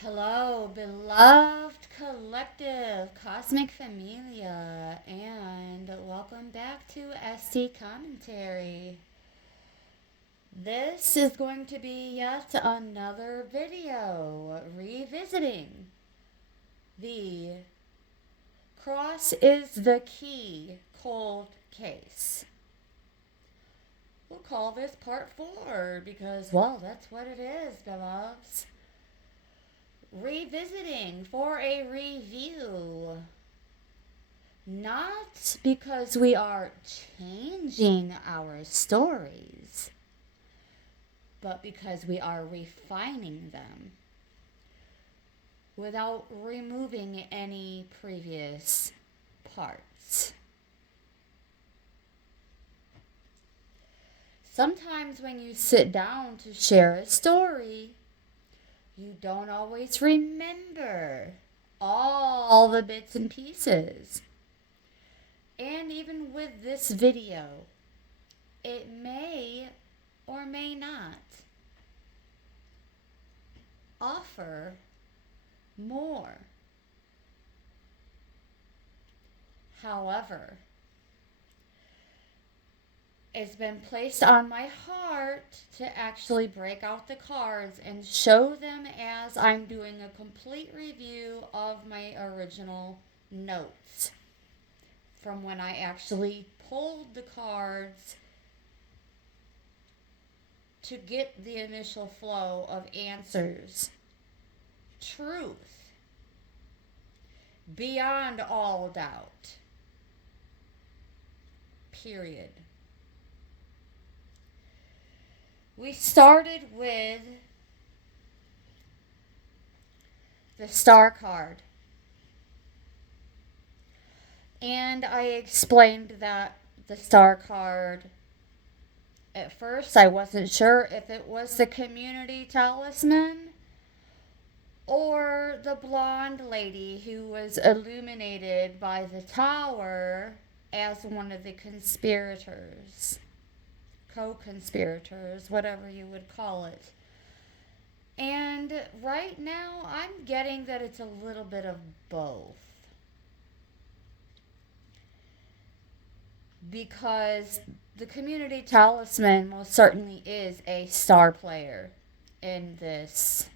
Hello, beloved collective cosmic familia, and welcome back to ST Commentary. This is going to be yet another video revisiting the Cross is the Key cold case. We'll call this part 4 because, well, that's what it is, beloveds. Revisiting for a review. Not because we are changing our stories, but because we are refining them without removing any previous parts. Sometimes when you sit down to share a story, you don't always remember all the bits and pieces. And even with this video, it may or may not offer more. However, it's been placed on my heart to actually break out the cards and show them as I'm doing a complete review of my original notes from when I actually pulled the cards to get the initial flow of answers. Truth. Beyond all doubt. Period. We started with the star card. And I explained that the star card, at first I wasn't sure if it was the community talisman or the blonde lady who was illuminated by the tower as one of the conspirators. Co-conspirators, whatever you would call it. And right now, I'm getting that it's a little bit of both. Because the community talisman most certainly is a star player in this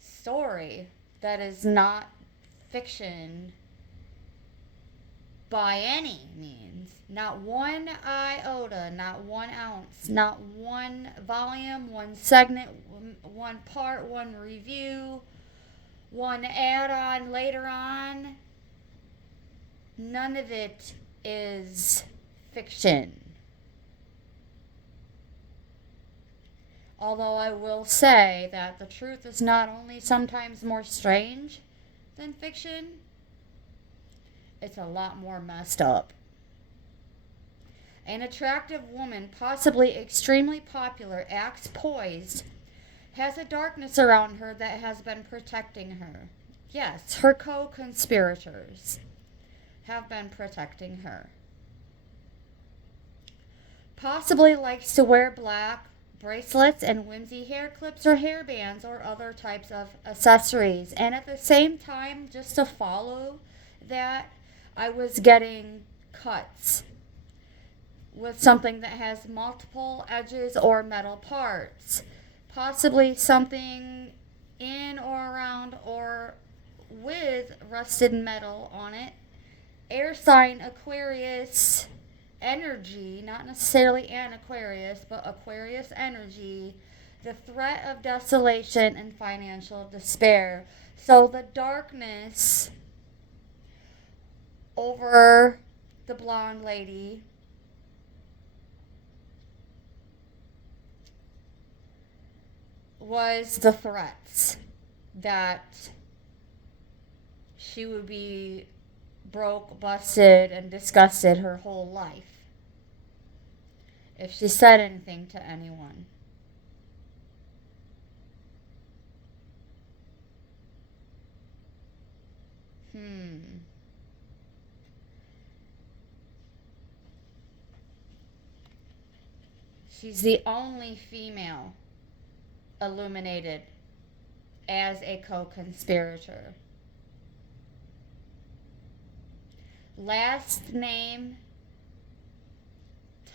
story that is not fiction by any means. Not one iota, not 1 ounce, not one volume, one segment, one part, one review, one add-on later on. None of it is fiction. Although I will say that the truth is not only sometimes more strange than fiction, it's a lot more messed up. An attractive woman, possibly extremely popular, acts poised, has a darkness around her that has been protecting her. Yes, her co-conspirators have been protecting her. Possibly likes to wear black, bracelets, and whimsy hair clips or hairbands or other types of accessories. And at the same time, just to follow that, I was getting cuts with something that has multiple edges or metal parts. Possibly something in or around or with rusted metal on it. Air sign Aquarius energy, not necessarily an Aquarius, but Aquarius energy. The threat of desolation and financial despair. So the darkness over the blonde lady was the threats that she would be broke, busted, and disgusted her whole life if she said anything to anyone. She's the only female illuminated as a co-conspirator. Last name,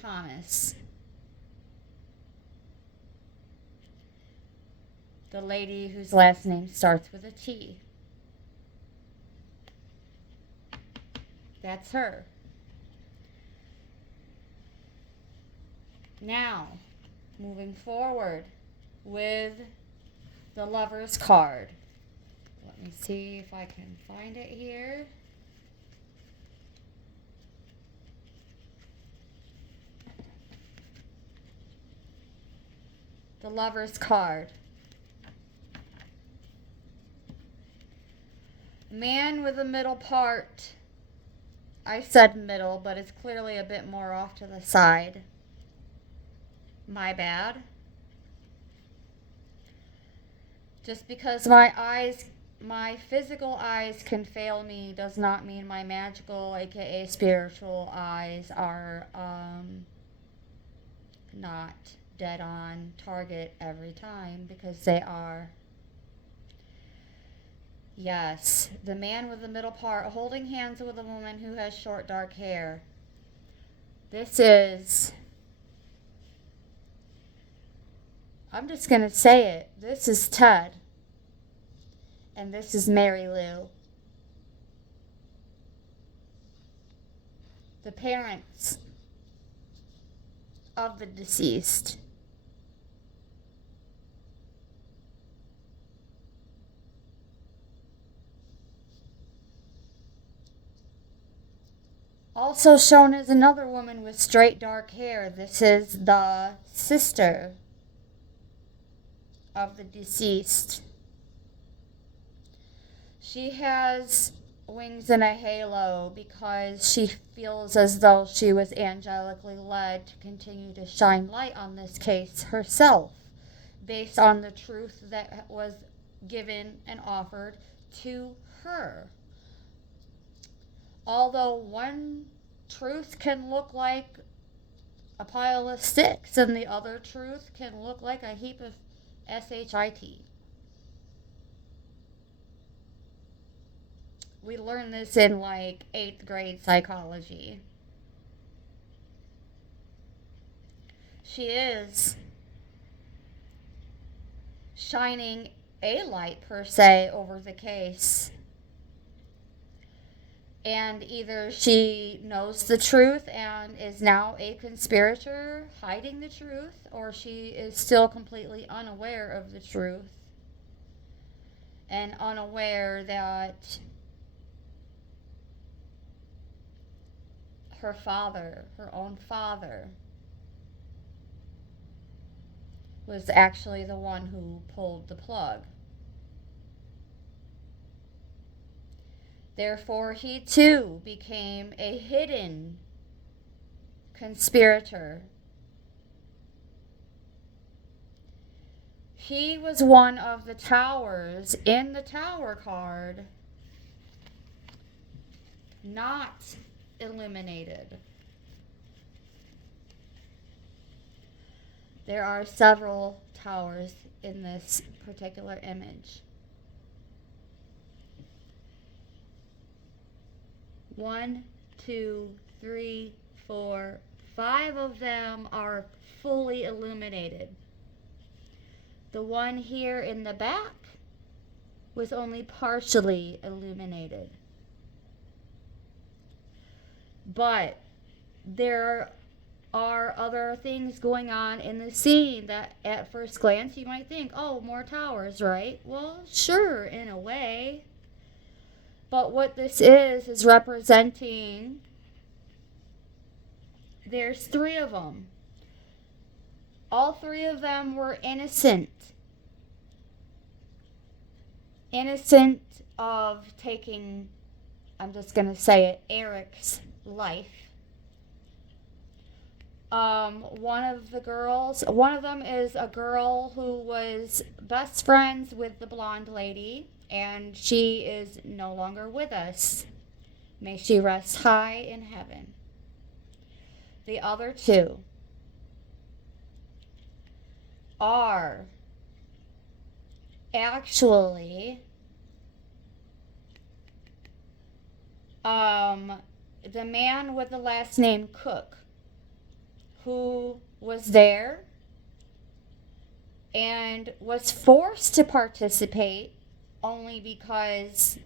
Thomas. The lady whose last name starts with a T. That's her. Now, moving forward with the Lover's card. Let me see if I can find it here. The Lover's card. Man with the middle part. I said middle, but it's clearly a bit more off to the side. My bad. Just because my physical eyes can fail me does not mean my magical, aka spiritual eyes are not dead on target every time, because they are. Yes, the man with the middle part holding hands with a woman who has short dark hair. This is, I'm just going to say it, this is Ted. And this is Mary Lou. The parents of the deceased. Also shown is another woman with straight dark hair. This is the sister of the deceased. She has wings and a halo because she feels as though she was angelically led to continue to shine light on this case herself, based on the truth that was given and offered to her. Although one truth can look like a pile of sticks and the other truth can look like a heap of shit. We learned this in like 8th grade psychology. She is shining a light per se over the case. And either she knows the truth and is now a conspirator hiding the truth, or she is still completely unaware of the truth and unaware that her father, her own father, was actually the one who pulled the plug. Therefore, he too became a hidden conspirator. He was one of the towers in the Tower card, not illuminated. There are several towers in this particular image. 1, 2, 3, 4, 5 of them are fully illuminated. The one here in the back was only partially illuminated. But there are other things going on in the scene that at first glance you might think, oh, more towers, right? Well, sure, in a way. But what this is representing, there's 3 of them. All 3 of them were innocent. Innocent of taking, I'm just going to say it, Eric's life. One of them is a girl who was best friends with the blonde lady, and she is no longer with us. May she rest high in heaven. The other 2 are actually, um, the man with the last name Cook, who was there and was forced to participate only because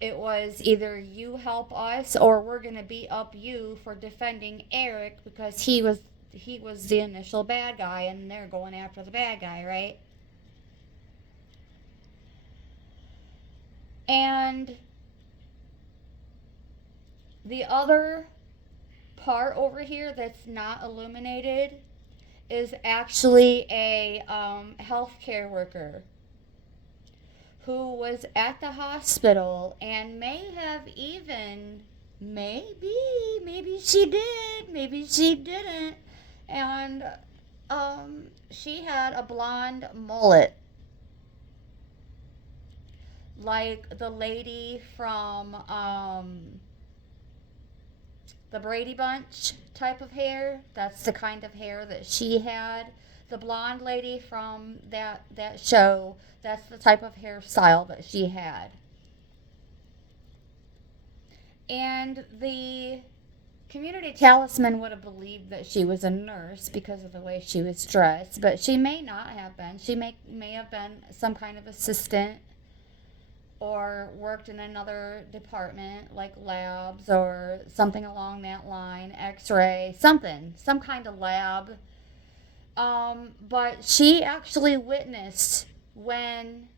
it was either you help us or we're going to beat up you for defending Eric because he was the initial bad guy and they're going after the bad guy, right? And the other part over here that's not illuminated is actually a healthcare worker who was at the hospital and may have even, maybe she did, maybe she didn't, and she had a blonde mullet like the lady from the Brady Bunch type of hair. That's the kind of hair that she had. The blonde lady from that show, that's the type of hairstyle that she had. And the community talisman would have believed that she was a nurse because of the way she was dressed, but she may not have been. She may have been some kind of assistant or worked in another department like labs or something along that line, x-ray, some kind of lab. But she actually witnessed when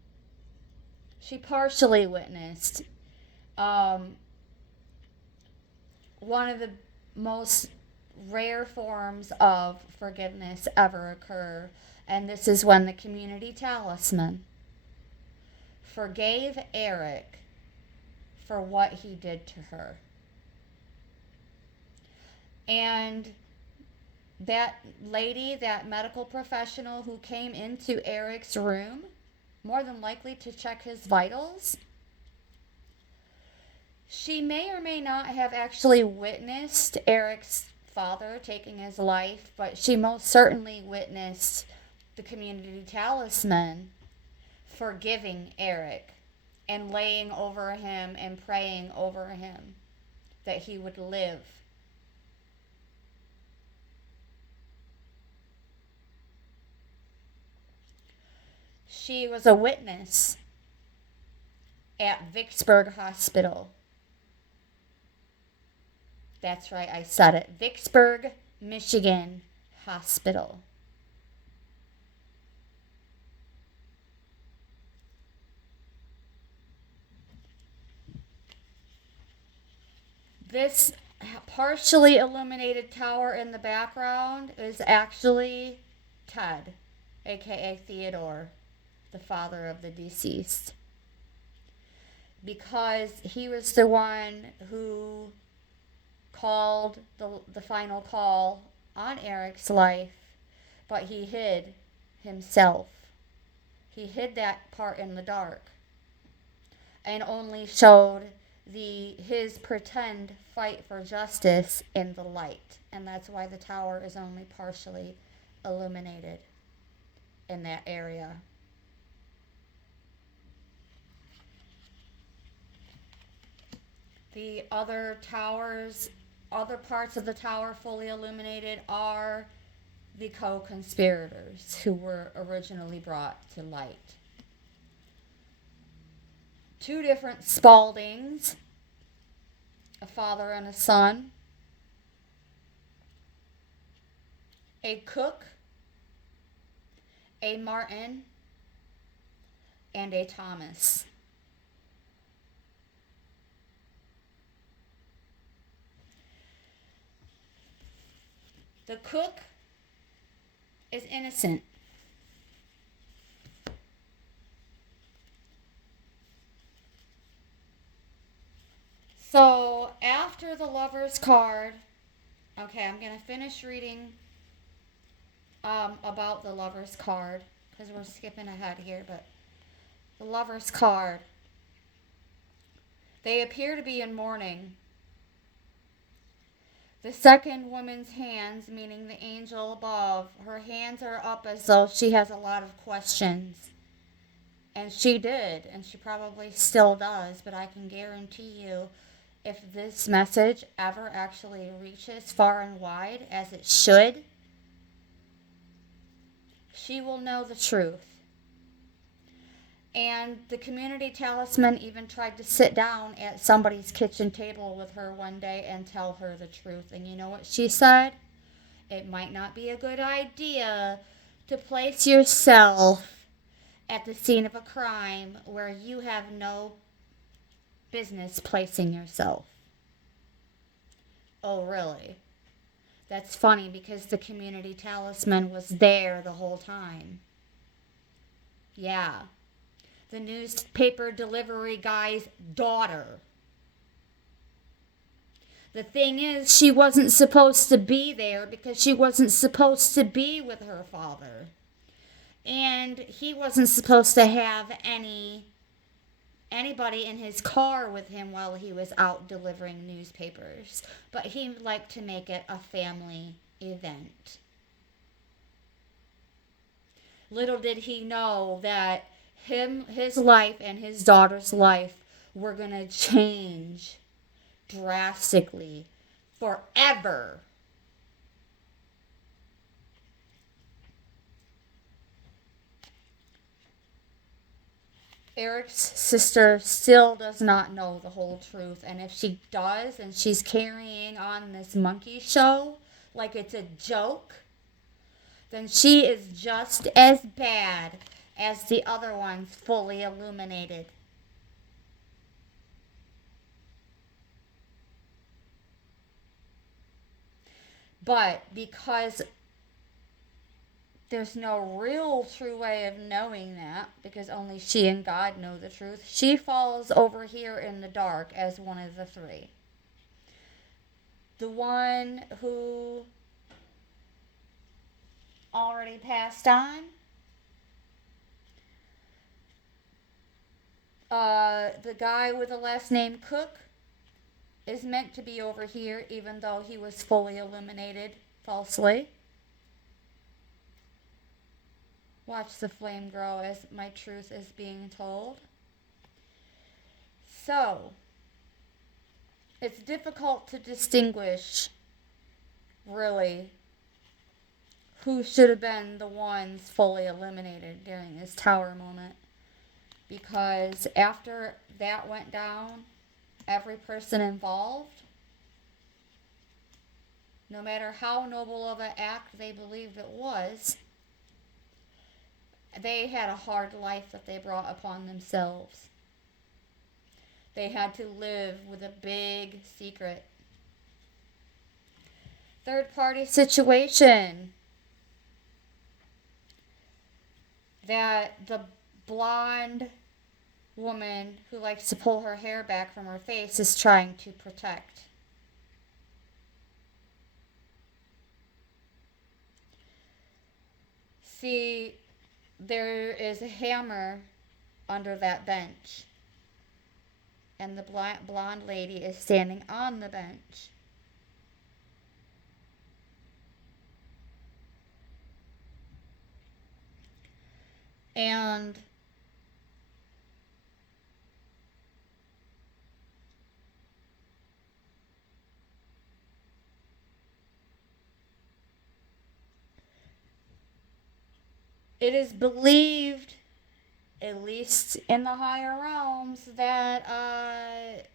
she partially witnessed one of the most rare forms of forgiveness ever occur, and this is when the community talisman forgave Eric for what he did to her. And that lady, that medical professional who came into Eric's room, more than likely to check his vitals, she may or may not have actually witnessed Eric's father taking his life, but she most certainly witnessed the community talisman forgiving Eric and laying over him and praying over him that he would live. She was a witness at Vicksburg Hospital. That's right, I said it. Vicksburg, Michigan Hospital. This partially illuminated tower in the background is actually Ted, aka Theodore, the father of the deceased. Because he was the one who called the final call on Eric's life, but he hid himself. He hid that part in the dark and only showed his pretend fight for justice in the light. And that's why the tower is only partially illuminated in that area. The other parts of the tower fully illuminated are the co-conspirators who were originally brought to light. Two different Spaldings, a father and a son, a Cook, a Martin, and a Thomas. The Cook is innocent. So after the Lover's card, okay, I'm going to finish reading about the Lover's card because we're skipping ahead here, but the Lover's card. They appear to be in mourning. The second woman's hands, meaning the angel above, her hands are up as though she has a lot of questions. And she did, and she probably still does, but I can guarantee you, if this message ever actually reaches far and wide as it should, she will know the truth. And the community talisman even tried to sit down at somebody's kitchen table with her one day and tell her the truth. And you know what she said? It might not be a good idea to place yourself at the scene of a crime where you have no business placing yourself. Oh, really? That's funny because the community talisman was there the whole time. Yeah. The newspaper delivery guy's daughter. The thing is, she wasn't supposed to be there because she wasn't supposed to be with her father. And he wasn't supposed to have anybody in his car with him while he was out delivering newspapers. But he liked to make it a family event. Little did he know that his life and his daughter's life were going to change drastically forever. Eric's sister still does not know the whole truth, and if she does and she's carrying on this monkey show like it's a joke, then she is just as bad as the other ones fully illuminated. But because there's no real true way of knowing that, because only she and God know the truth, she falls over here in the dark as one of the three. The one who already passed on, the guy with the last name Cook is meant to be over here, even though he was fully illuminated falsely. Watch the flame grow as my truth is being told. So, it's difficult to distinguish, really, who should have been the ones fully eliminated during this tower moment. Because after that went down, every person involved, no matter how noble of an act they believed it was, they had a hard life that they brought upon themselves. They had to live with a big secret. Third party situation. That the blonde woman who likes to pull her hair back from her face is trying to protect. See, there is a hammer under that bench. And the blonde lady is standing on the bench. And it is believed, at least in the higher realms, that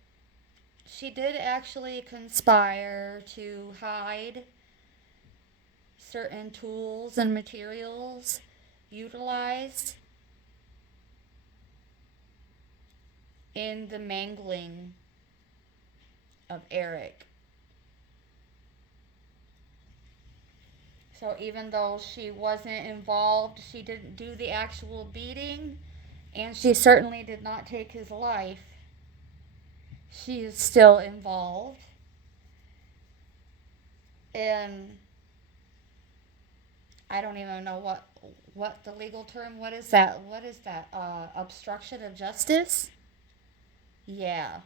she did actually conspire to hide certain tools and materials utilized in the mangling of Eric. So even though she wasn't involved, she didn't do the actual beating, and she certainly did not take his life, she is still involved. And I don't even know what the legal term, what is that? Obstruction of justice? Yeah.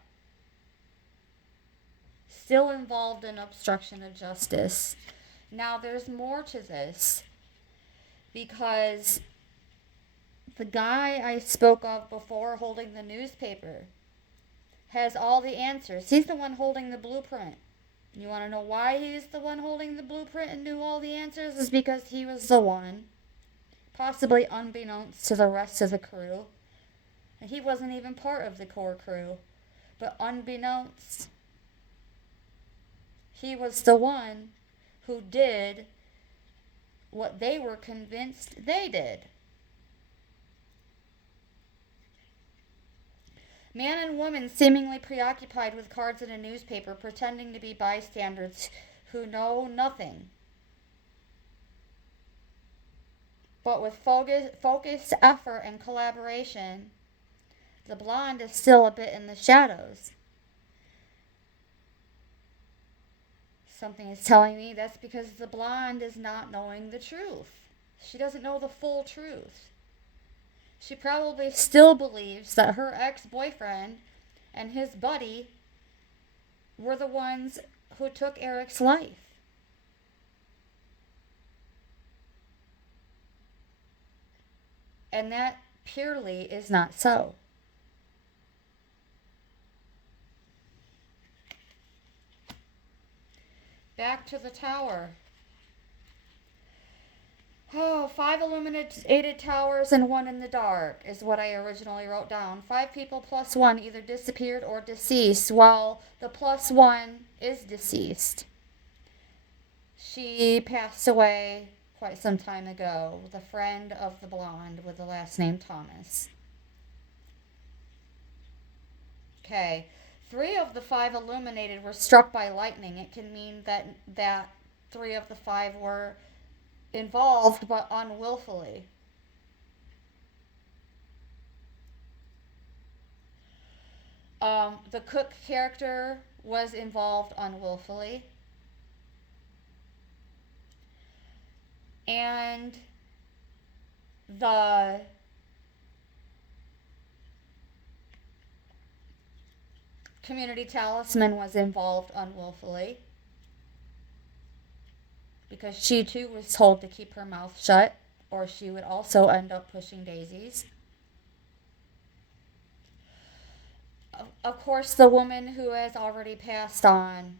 Still involved in obstruction of justice. Now, there's more to this, because The guy I spoke of before holding the newspaper has all the answers. He's the one holding the blueprint. You want to know why he's the one holding the blueprint and knew all the answers? Is because he was the one, possibly unbeknownst to the rest of the crew. And he wasn't even part of the core crew. But unbeknownst, he was the one who did what they were convinced they did. Man and woman seemingly preoccupied with cards in a newspaper, pretending to be bystanders who know nothing. But with focused effort and collaboration, the blonde is still a bit in the shadows. Something is telling me that's because the blonde is not knowing the truth. She doesn't know the full truth. She probably still believes that her ex-boyfriend and his buddy were the ones who took Eric's life. And that purely is not so. Back to the tower. Oh, 5 illuminated towers and 1 in the dark is what I originally wrote down. 5 people plus 1 either disappeared or deceased, while the plus 1 is deceased. She passed away quite some time ago, the friend of the blonde with the last name Thomas. Okay. 3 of the 5 illuminated were struck by lightning. It can mean that 3 of the 5 were involved, but unwillfully. The cook character was involved unwillfully. And the community talisman was involved unwillfully, because she too was told to keep her mouth shut, or she would also end up pushing daisies. Of course, the woman who has already passed on,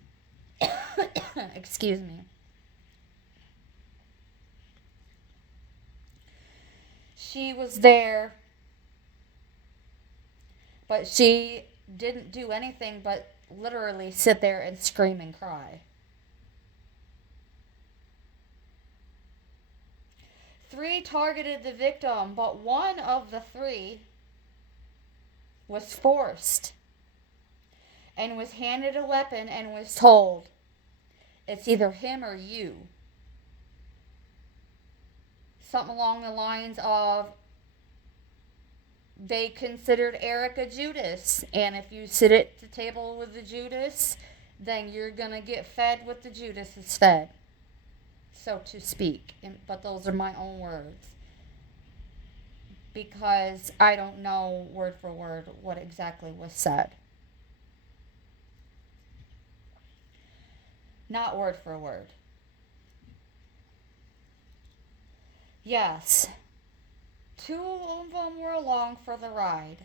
excuse me, she was there, but she didn't do anything but literally sit there and scream and cry. 3 targeted the victim, but 1 of the 3 was forced and was handed a weapon and was told, it's either him or you. Something along the lines of, they considered Eric a Judas, and if you sit at the table with the Judas, then you're going to get fed what the Judas is fed, so to speak. But those are my own words, because I don't know word for word what exactly was said. Not word for word. Yes. 2 of them were along for the ride.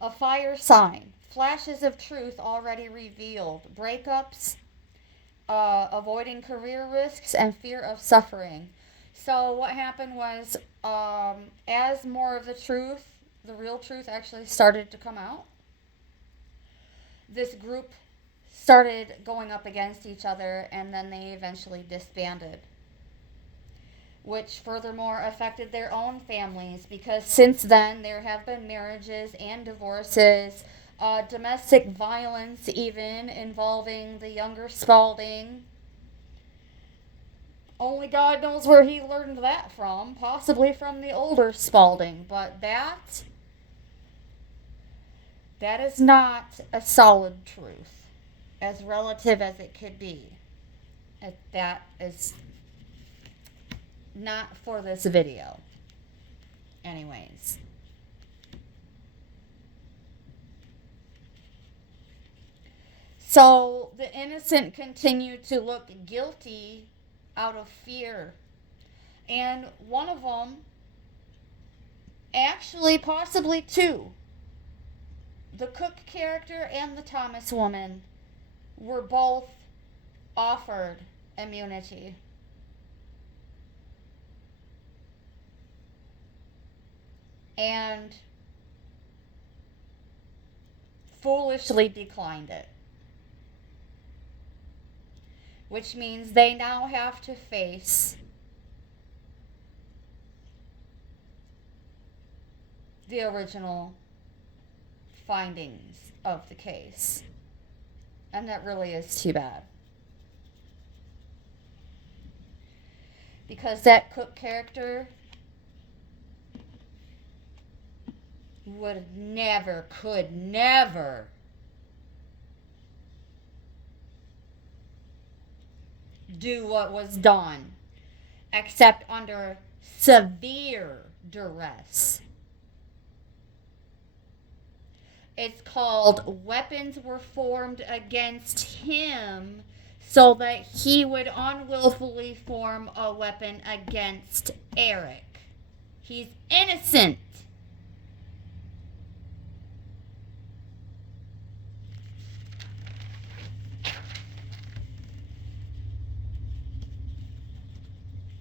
A fire sign. Flashes of truth already revealed. Breakups, avoiding career risks, and fear of suffering. So what happened was, as more of the truth, the real truth actually started to come out, this group started going up against each other, and then they eventually disbanded, which furthermore affected their own families, because since then there have been marriages and divorces, domestic violence even involving the younger Spalding. Only God knows where he learned that from, possibly from the older Spalding, but that is not a solid truth, as relative as it could be. That is not for this video. Anyways. So the innocent continue to look guilty out of fear And one of them, actually possibly two, the Cook character and the Thomas woman, were both offered immunity. And foolishly declined it. Which means they now have to face the original findings of the case. And that really is too bad. Because that Cook character could never do what was done except under severe duress. It's called weapons were formed against him so that he would unwillfully form a weapon against Eric. He's innocent.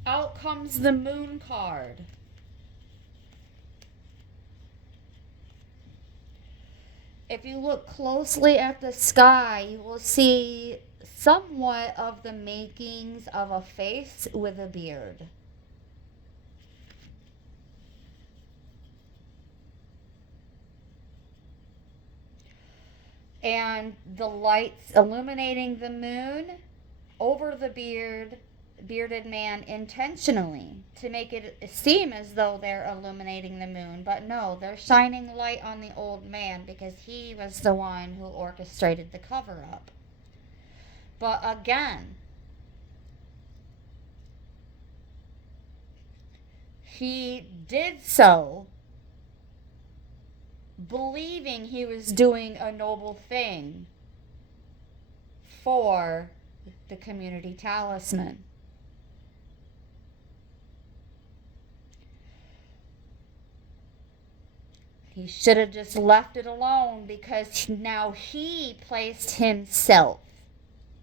Out comes the moon card. If you look closely at the sky, you will see somewhat of the makings of a face with a beard. And the lights illuminating the moon over the bearded man intentionally to make it seem as though they're illuminating the moon, but no, they're shining light on the old man because he was the one who orchestrated the cover-up. But again, he did so believing he was doing a noble thing for the community talisman. He should have just left it alone because now he placed himself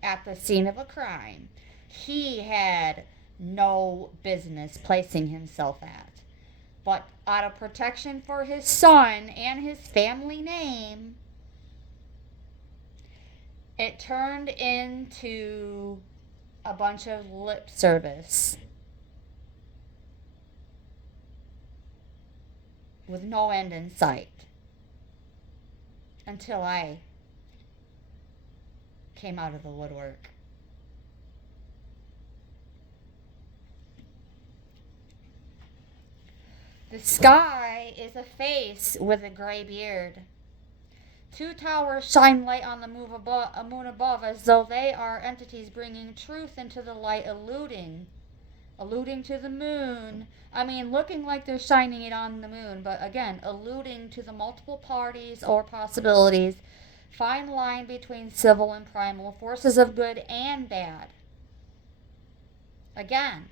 at the scene of a crime he had no business placing himself at. But out of protection for his son and his family name, it turned into a bunch of lip service with no end in sight until I came out of the woodwork. The sky is a face with a gray beard. Two towers shine light on the moon above as though they are entities bringing truth into the light, alluding to the moon. I mean, looking like they're shining it on the moon, but again, alluding to the multiple parties or possibilities, fine line between civil and primal, forces of good and bad. Again,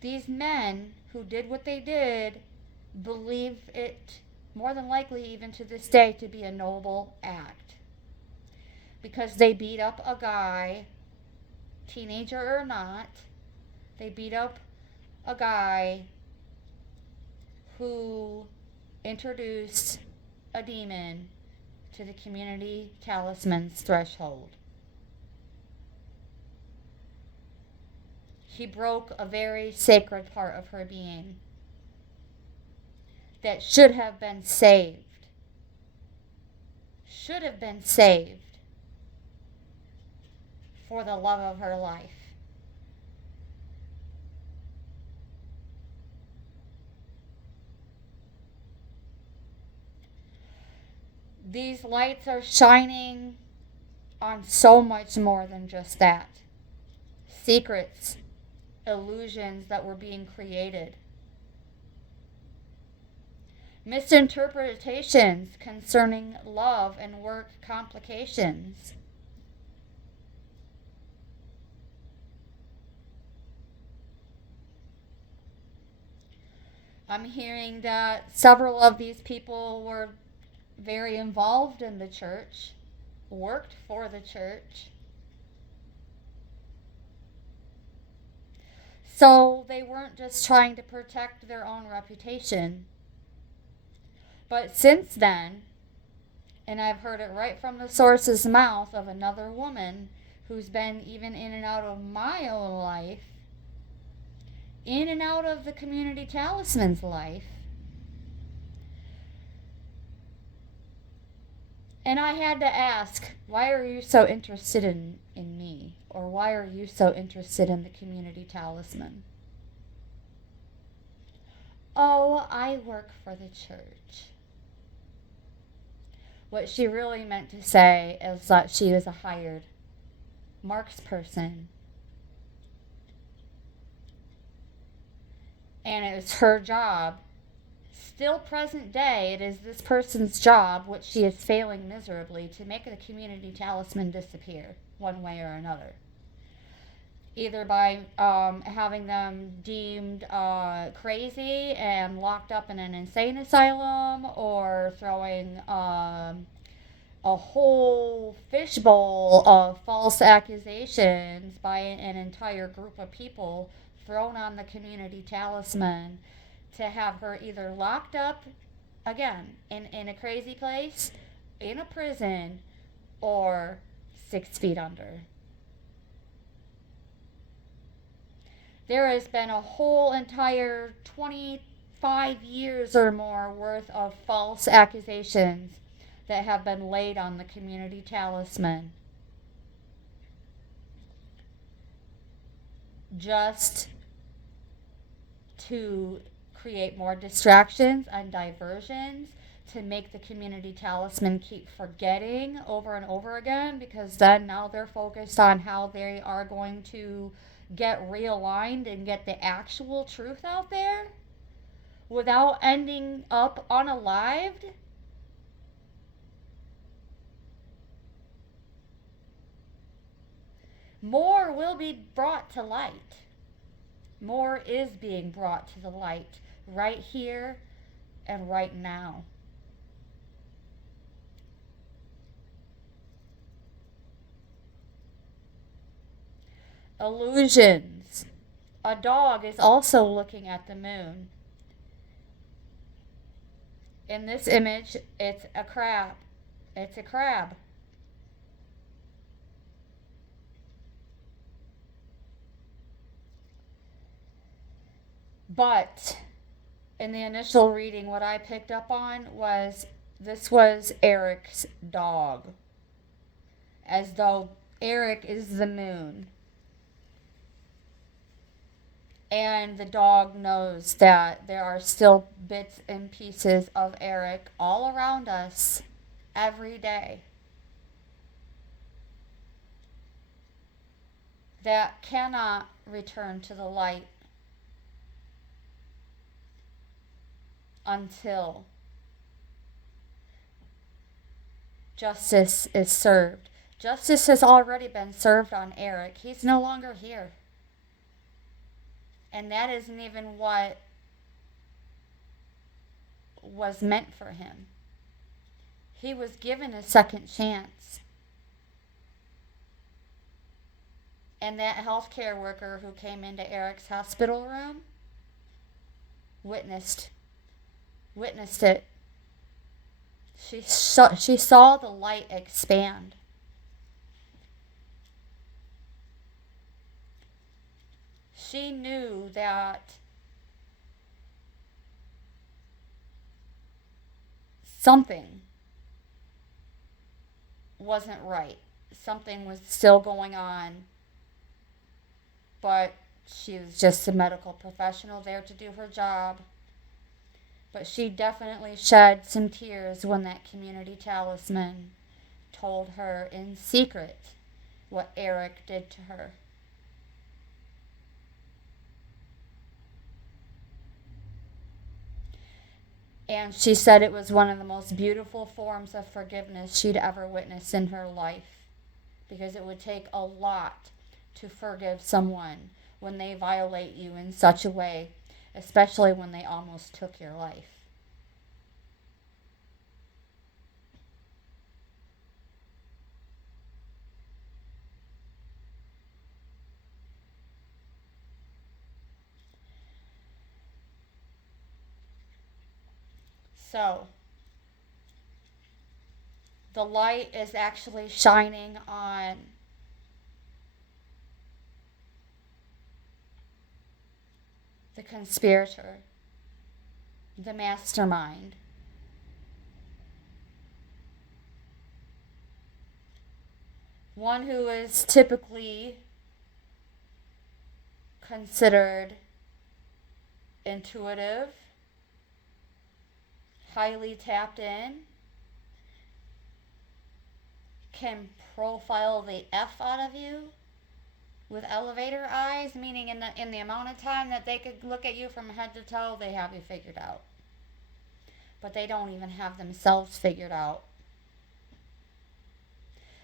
these men who did what they did believe it, more than likely even to this day, to be a noble act. Because they beat up a guy, teenager or not, they beat up a guy who introduced a demon to the community talisman's threshold. He broke a very sacred part of her being that should have been saved. Should have been saved for the love of her life. These lights are shining on so much more than just that. Secrets, illusions that were being created. Misinterpretations concerning love and work complications. I'm hearing that several of these people were very involved in the church, worked for the church. So they weren't just trying to protect their own reputation. But since then, and I've heard it right from the source's mouth of another woman who's been even in and out of my own life, in and out of the community talisman's life. And I had to ask, why are you so interested in me? Or why are you so interested in the community talisman? Oh, I work for the church. What she really meant to say is that she was a hired marksperson. And it was her job. Still present day, it is this person's job, which she is failing miserably, to make the community talisman disappear one way or another. Either by having them deemed crazy and locked up in an insane asylum, or throwing a whole fishbowl of false accusations by an entire group of people thrown on the community talisman to have her either locked up again in a crazy place, in a prison, or 6 feet under. There has been a whole entire 25 years or more worth of false accusations that have been laid on the community talisman. Just to create more distractions and diversions, to make the community talisman keep forgetting over and over again, because then now they're focused on how they are going to get realigned and get the actual truth out there without ending up unalived. More will be brought to light. More is being brought to the light right here and right now. Illusions. A dog is also looking at the moon. In this image, it's a crab. It's a crab. But in the initial reading, what I picked up on was this was Eric's dog. As though Eric is the moon. And the dog knows that there are still bits and pieces of Eric all around us every day that cannot return to the light until justice is served. Justice has already been served on Eric. He's no longer here. And that isn't even what was meant for him. He was given a second chance. And that healthcare worker who came into Eric's hospital room witnessed it. She saw the light expand. She knew that something wasn't right. Something was still going on, but she was just a medical professional there to do her job. But she definitely shed some tears when that community talisman told her in secret what Eric did to her. And she said it was one of the most beautiful forms of forgiveness she'd ever witnessed in her life. Because it would take a lot to forgive someone when they violate you in such a way especially when they almost took your life. So, the light is actually shining on the conspirator, the mastermind. One who is typically considered intuitive, highly tapped in, can profile the F out of you with elevator eyes, meaning in the amount of time that they could look at you from head to toe, they have you figured out. But they don't even have themselves figured out.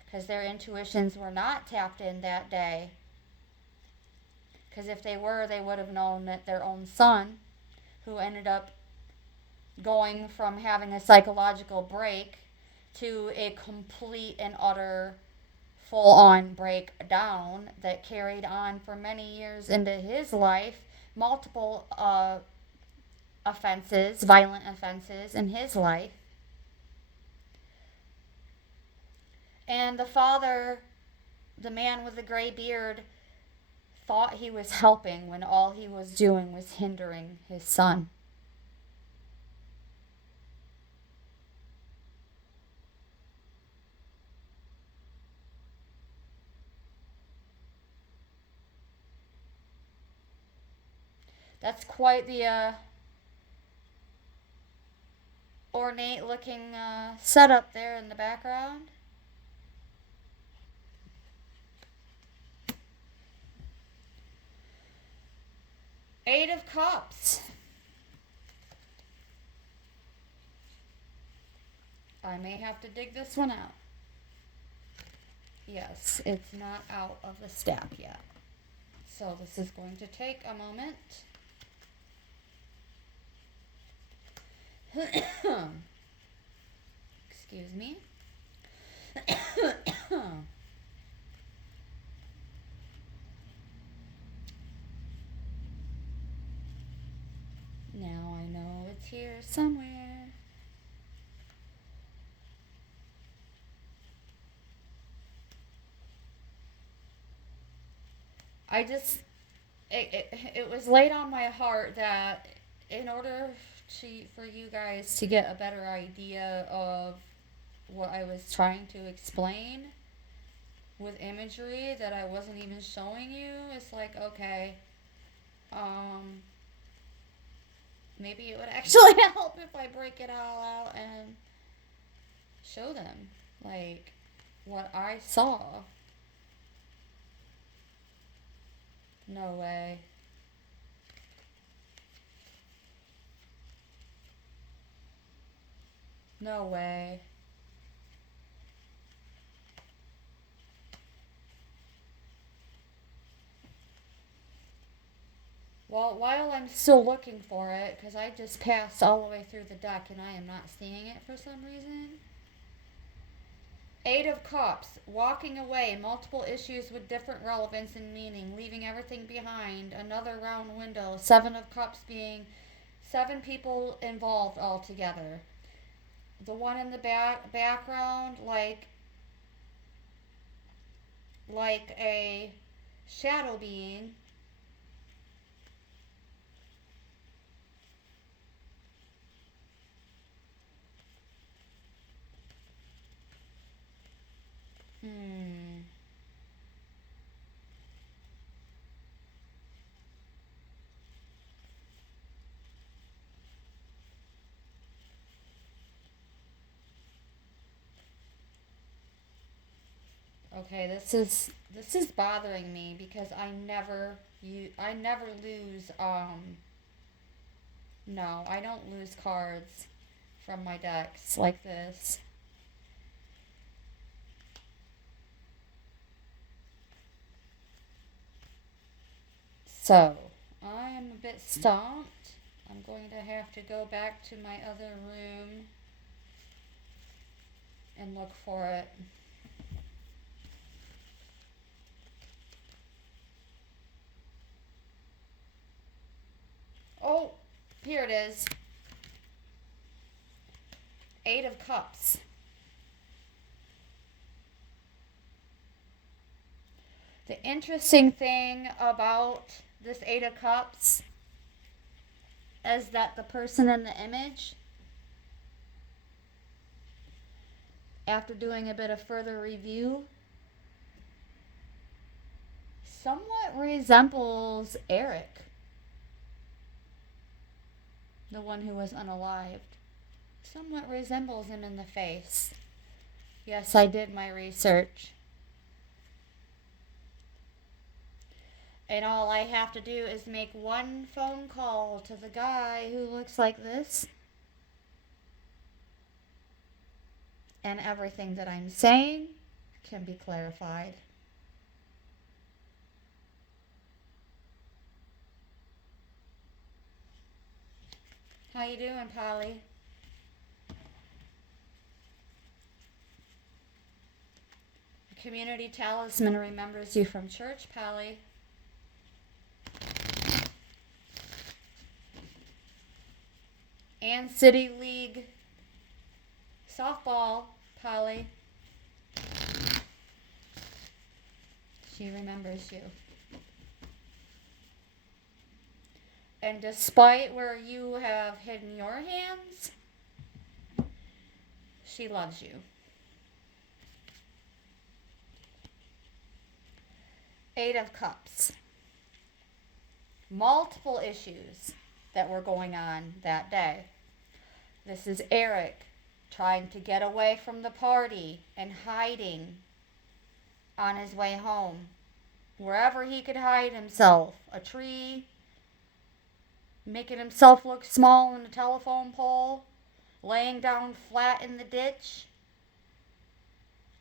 Because their intuitions were not tapped in that day. Because if they were, they would have known that their own son, who ended up going from having a psychological break to a complete and utter full-on breakdown that carried on for many years into his life, multiple offenses, violent offenses in his life. And the father, the man with the gray beard, thought he was helping when all he was doing was hindering his son. That's quite the ornate looking setup there in the background. Eight of Cups. I may have to dig this one out. Yes, it's not out of the stack yet. So this is going to take a moment. Excuse me. Now I know it's here somewhere. I just, it was laid on my heart that in order for you guys to get a better idea of what I was trying to explain with imagery that I wasn't even showing you, it's like, okay, maybe it would actually help if I break it all out and show them, like, what I saw. No way. No way. Well, while I'm still looking for it, because I just passed all the way through the deck and I am not seeing it for some reason. Eight of Cups, walking away, multiple issues with different relevance and meaning, leaving everything behind, another round window, Seven of Cups being 7 people involved altogether. The one in the background, like a shadow being. Okay, this is bothering me because I never lose no, I don't lose cards from my decks like this. So, I am a bit stumped. I'm going to have to go back to my other room and look for it. Oh, here it is. 8 of Cups. The interesting thing about this 8 of Cups is that the person in the image, after doing a bit of further review, somewhat resembles Eric, the one who was unalived. Somewhat resembles him in the face. Yes, I did my research. And all I have to do is make one phone call to the guy who looks like this, and everything that I'm saying can be clarified. How you doing, Polly? The community talisman remembers you from church, Polly. And City League softball, Polly. She remembers you. And despite where you have hidden your hands, she loves you. 8 of Cups. Multiple issues that were going on that day. This is Eric trying to get away from the party and hiding on his way home. Wherever he could hide himself. A tree, making himself look small in a telephone pole, laying down flat in the ditch.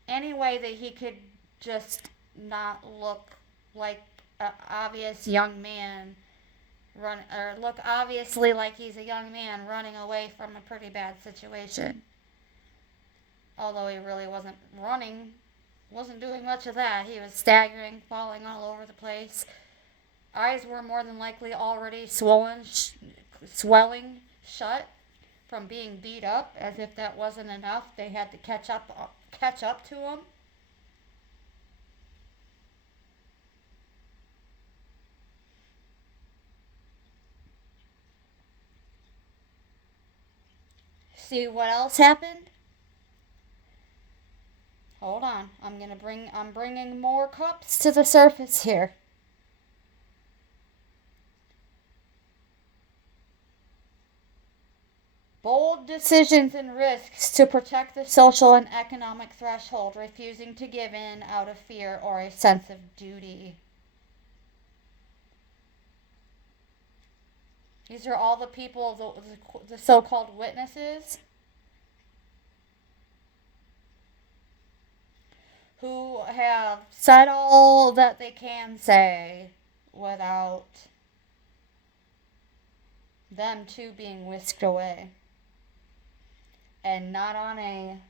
Any way that he could just not look like an obvious young man or look obviously like he's a young man running away from a pretty bad situation. Although he really wasn't running, wasn't doing much of that. He was staggering, falling all over the place. Eyes were more than likely already swelling shut from being beat up. As if that wasn't enough, they had to catch up to him. See what else happened? Hold on. I'm bringing more cups to the surface here. Bold decisions and risks to protect the social and economic threshold, refusing to give in out of fear or a sense of duty. These are all the people, the so-called witnesses, who have said all that they can say without them too being whisked away. And not on a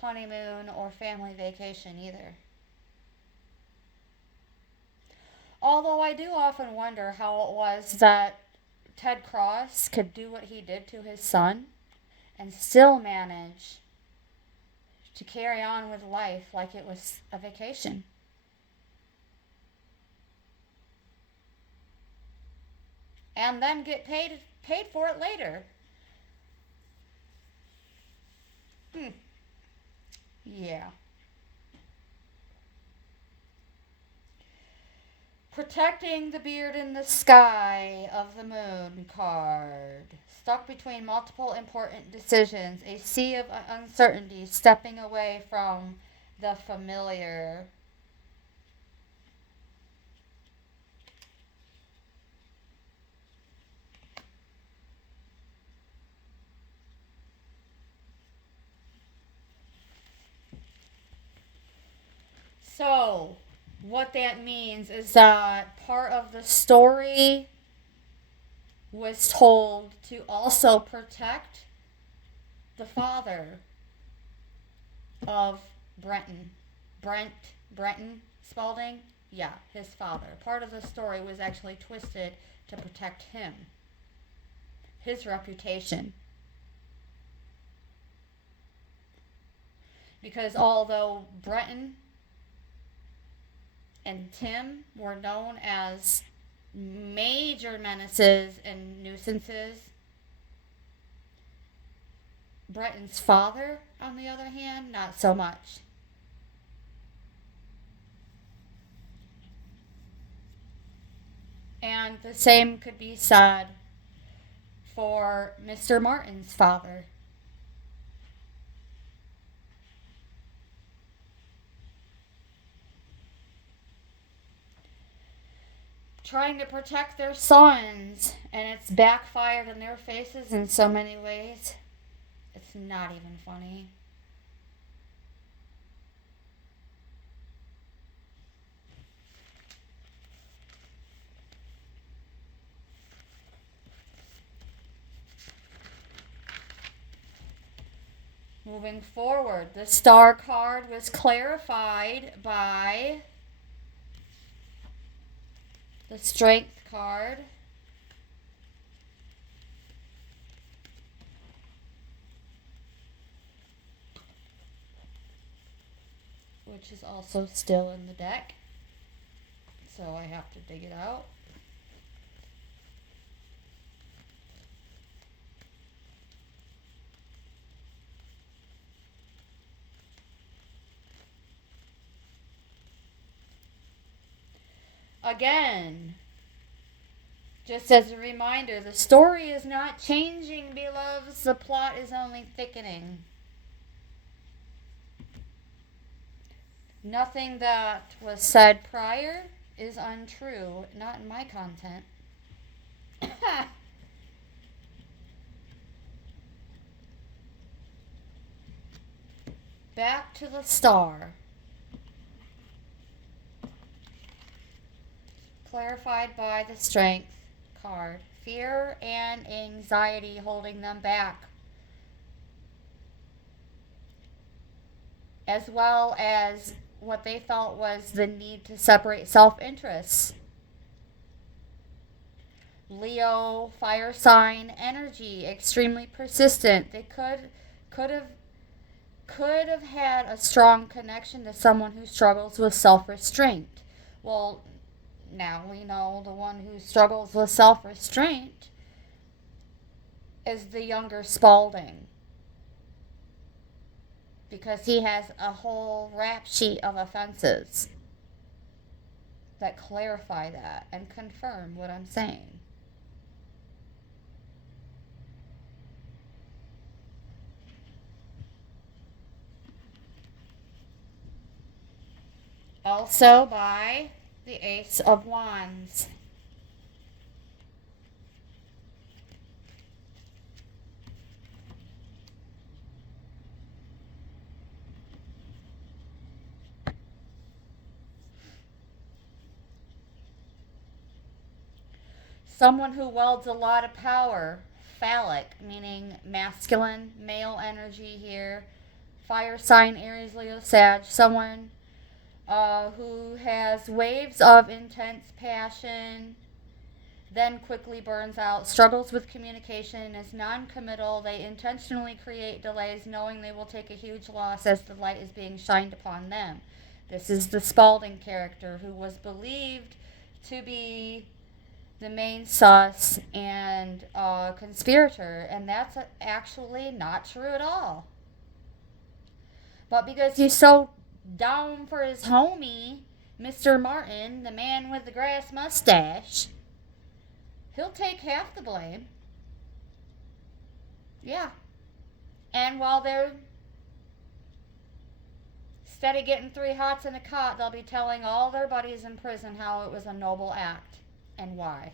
honeymoon or family vacation either. Although I do often wonder how it was that Ted Cross could do what he did to his son and still manage to carry on with life like it was a vacation. And then get paid for it later. Yeah. Protecting the beard in the sky of the moon card. Stuck between multiple important decisions. A sea of uncertainty. Stepping away from the familiar. So, what that means is that part of the story was told to also protect the father of Brenton Spalding. Yeah, his father. Part of the story was actually twisted to protect him, his reputation. Because although Brenton and Tim were known as major menaces and nuisances, Brenton's father, on the other hand, not so much. And the same could be said for Mr. Martin's father. Trying to protect their sons, and it's backfired in their faces in so many ways. It's not even funny. Moving forward, the star card was clarified by the strength card. Which is also still in the deck. So I have to dig it out. Again, just as a reminder, the story is not changing, beloveds. The plot is only thickening. Nothing that was said prior is untrue, not in my content. Back to the star. Clarified by the strength card. Fear and anxiety holding them back, as well as what they felt was the need to separate self-interests. Leo, fire sign, energy, extremely persistent. They could have had a strong connection to someone who struggles with self-restraint. Well, now we know the one who struggles with self-restraint is the younger Spalding, because he has a whole rap sheet of offenses that clarify that and confirm what I'm saying. Also by the Ace of Wands. Someone who wields a lot of power. Phallic, meaning masculine, male energy here. Fire sign, Aries, Leo, Sag. Someone who has waves of intense passion, then quickly burns out, struggles with communication, is non-committal. They intentionally create delays knowing they will take a huge loss as the light is being shined upon them. This is the Spalding character, who was believed to be the main sus and conspirator, and that's actually not true at all. But because he's so down for his homie, Mr. Martin, the man with the grass mustache, he'll take half the blame. Yeah. And while they're steady getting 3 hots in a cot, they'll be telling all their buddies in prison how it was a noble act and why.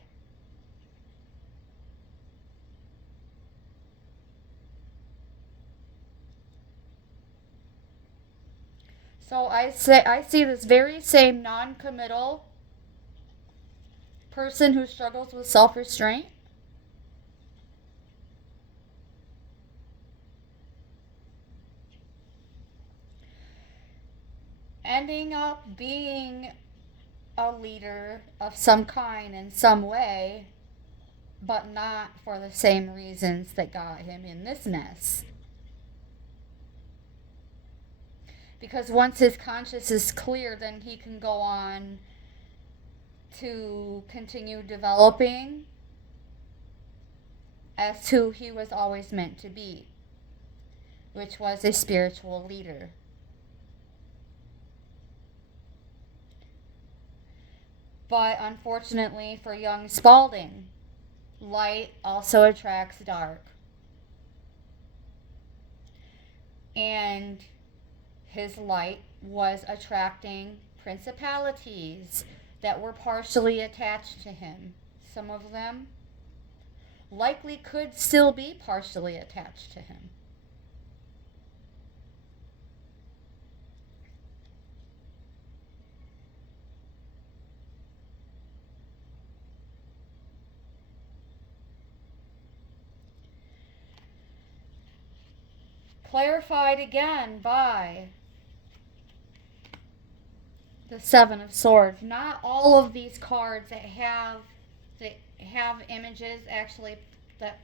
So I see this very same non-committal person who struggles with self-restraint ending up being a leader of some kind in some way, but not for the same reasons that got him in this mess. Because once his conscience is clear, then he can go on to continue developing as who he was always meant to be, which was a spiritual leader. But unfortunately for young Spalding, light also attracts dark. And his light was attracting principalities that were partially attached to him. Some of them likely could still be partially attached to him. Clarified again by the Seven of Swords. Not all of these cards that have images actually that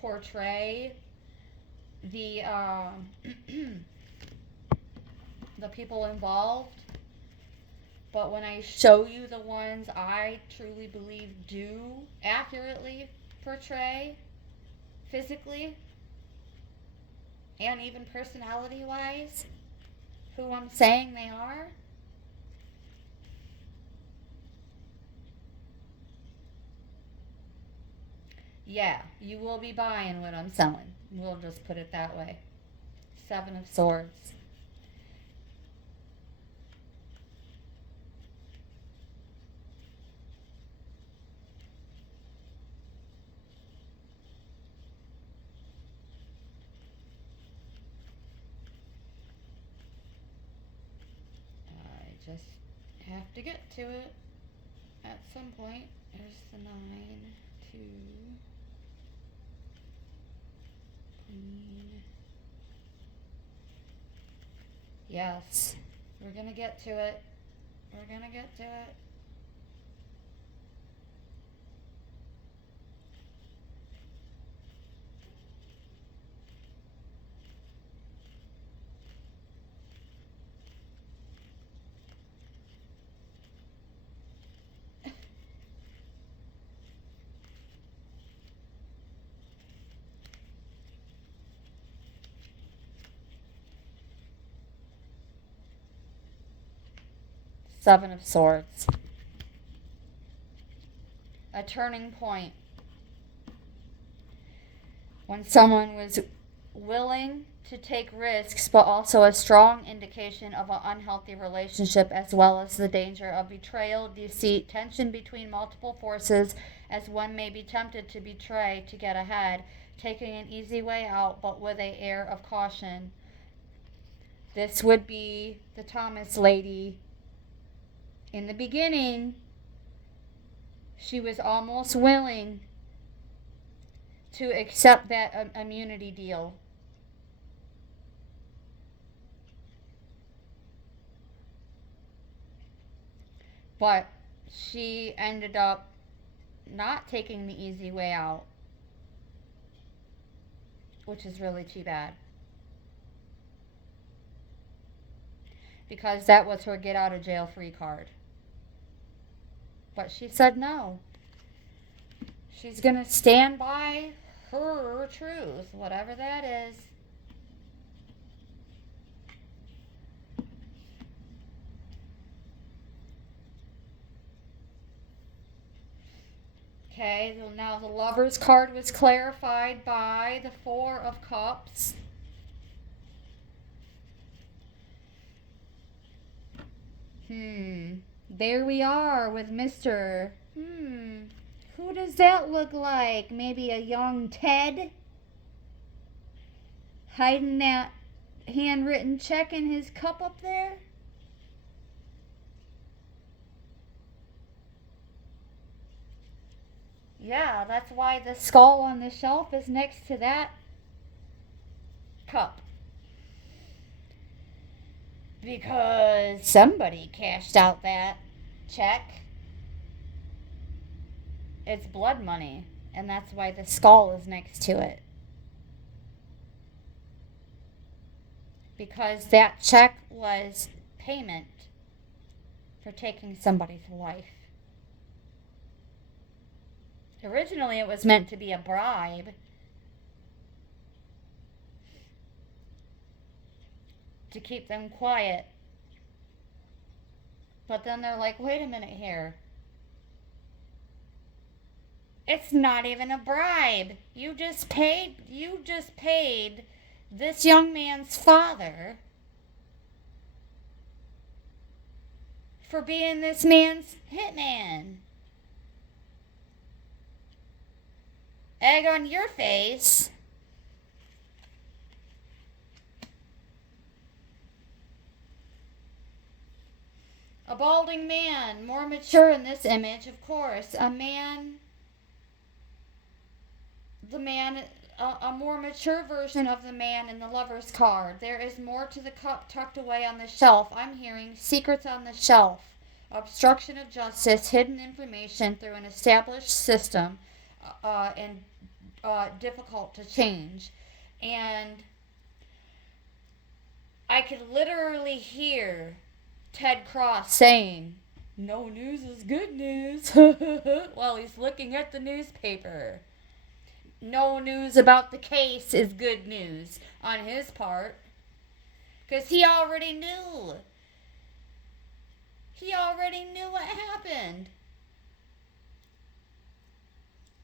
portray the the people involved, but when I show you the ones I truly believe do accurately portray physically and even personality wise who I'm saying they are, yeah, you will be buying what I'm selling. We'll just put it that way. Seven of Swords. I just have to get to it at some point. There's the 9, 2, Queen. Yes, we're gonna get to it. We're gonna get to it. Seven of Swords. A turning point. When someone was willing to take risks, but also a strong indication of an unhealthy relationship, as well as the danger of betrayal, deceit, tension between multiple forces, as one may be tempted to betray to get ahead, taking an easy way out, but with an air of caution. This would be the Thomas lady. In the beginning, she was almost willing to accept that immunity deal. But she ended up not taking the easy way out, which is really too bad. Because that was her get out of jail free card. But she said no. She's going to stand by her truth, whatever that is. Okay, now the Lover's card was clarified by the Four of Cups. There we are with Mr. Who does that look like? Maybe a young Ted? Hiding that handwritten check in his cup up there? Yeah, that's why the skull on the shelf is next to that cup. because somebody cashed out that check. It's blood money, and that's why the skull is next to it. Because that check was payment for taking somebody's life. Originally, it was meant to be a bribe to keep them quiet. But then they're like, wait a minute here. It's not even a bribe. You just paid this young man's father for being this man's hitman. Egg on your face. A balding man, more mature in this image, of course. A more mature version of the man in the lover's card. There is more to the cup tucked away on the shelf. I'm hearing secrets on the shelf. Obstruction of justice, hidden information through an established system, and difficult to change. And I could literally hear Ted Cross saying, "No news is good news," while he's looking at the newspaper. No news about the case is good news on his part. Because he already knew. He already knew what happened.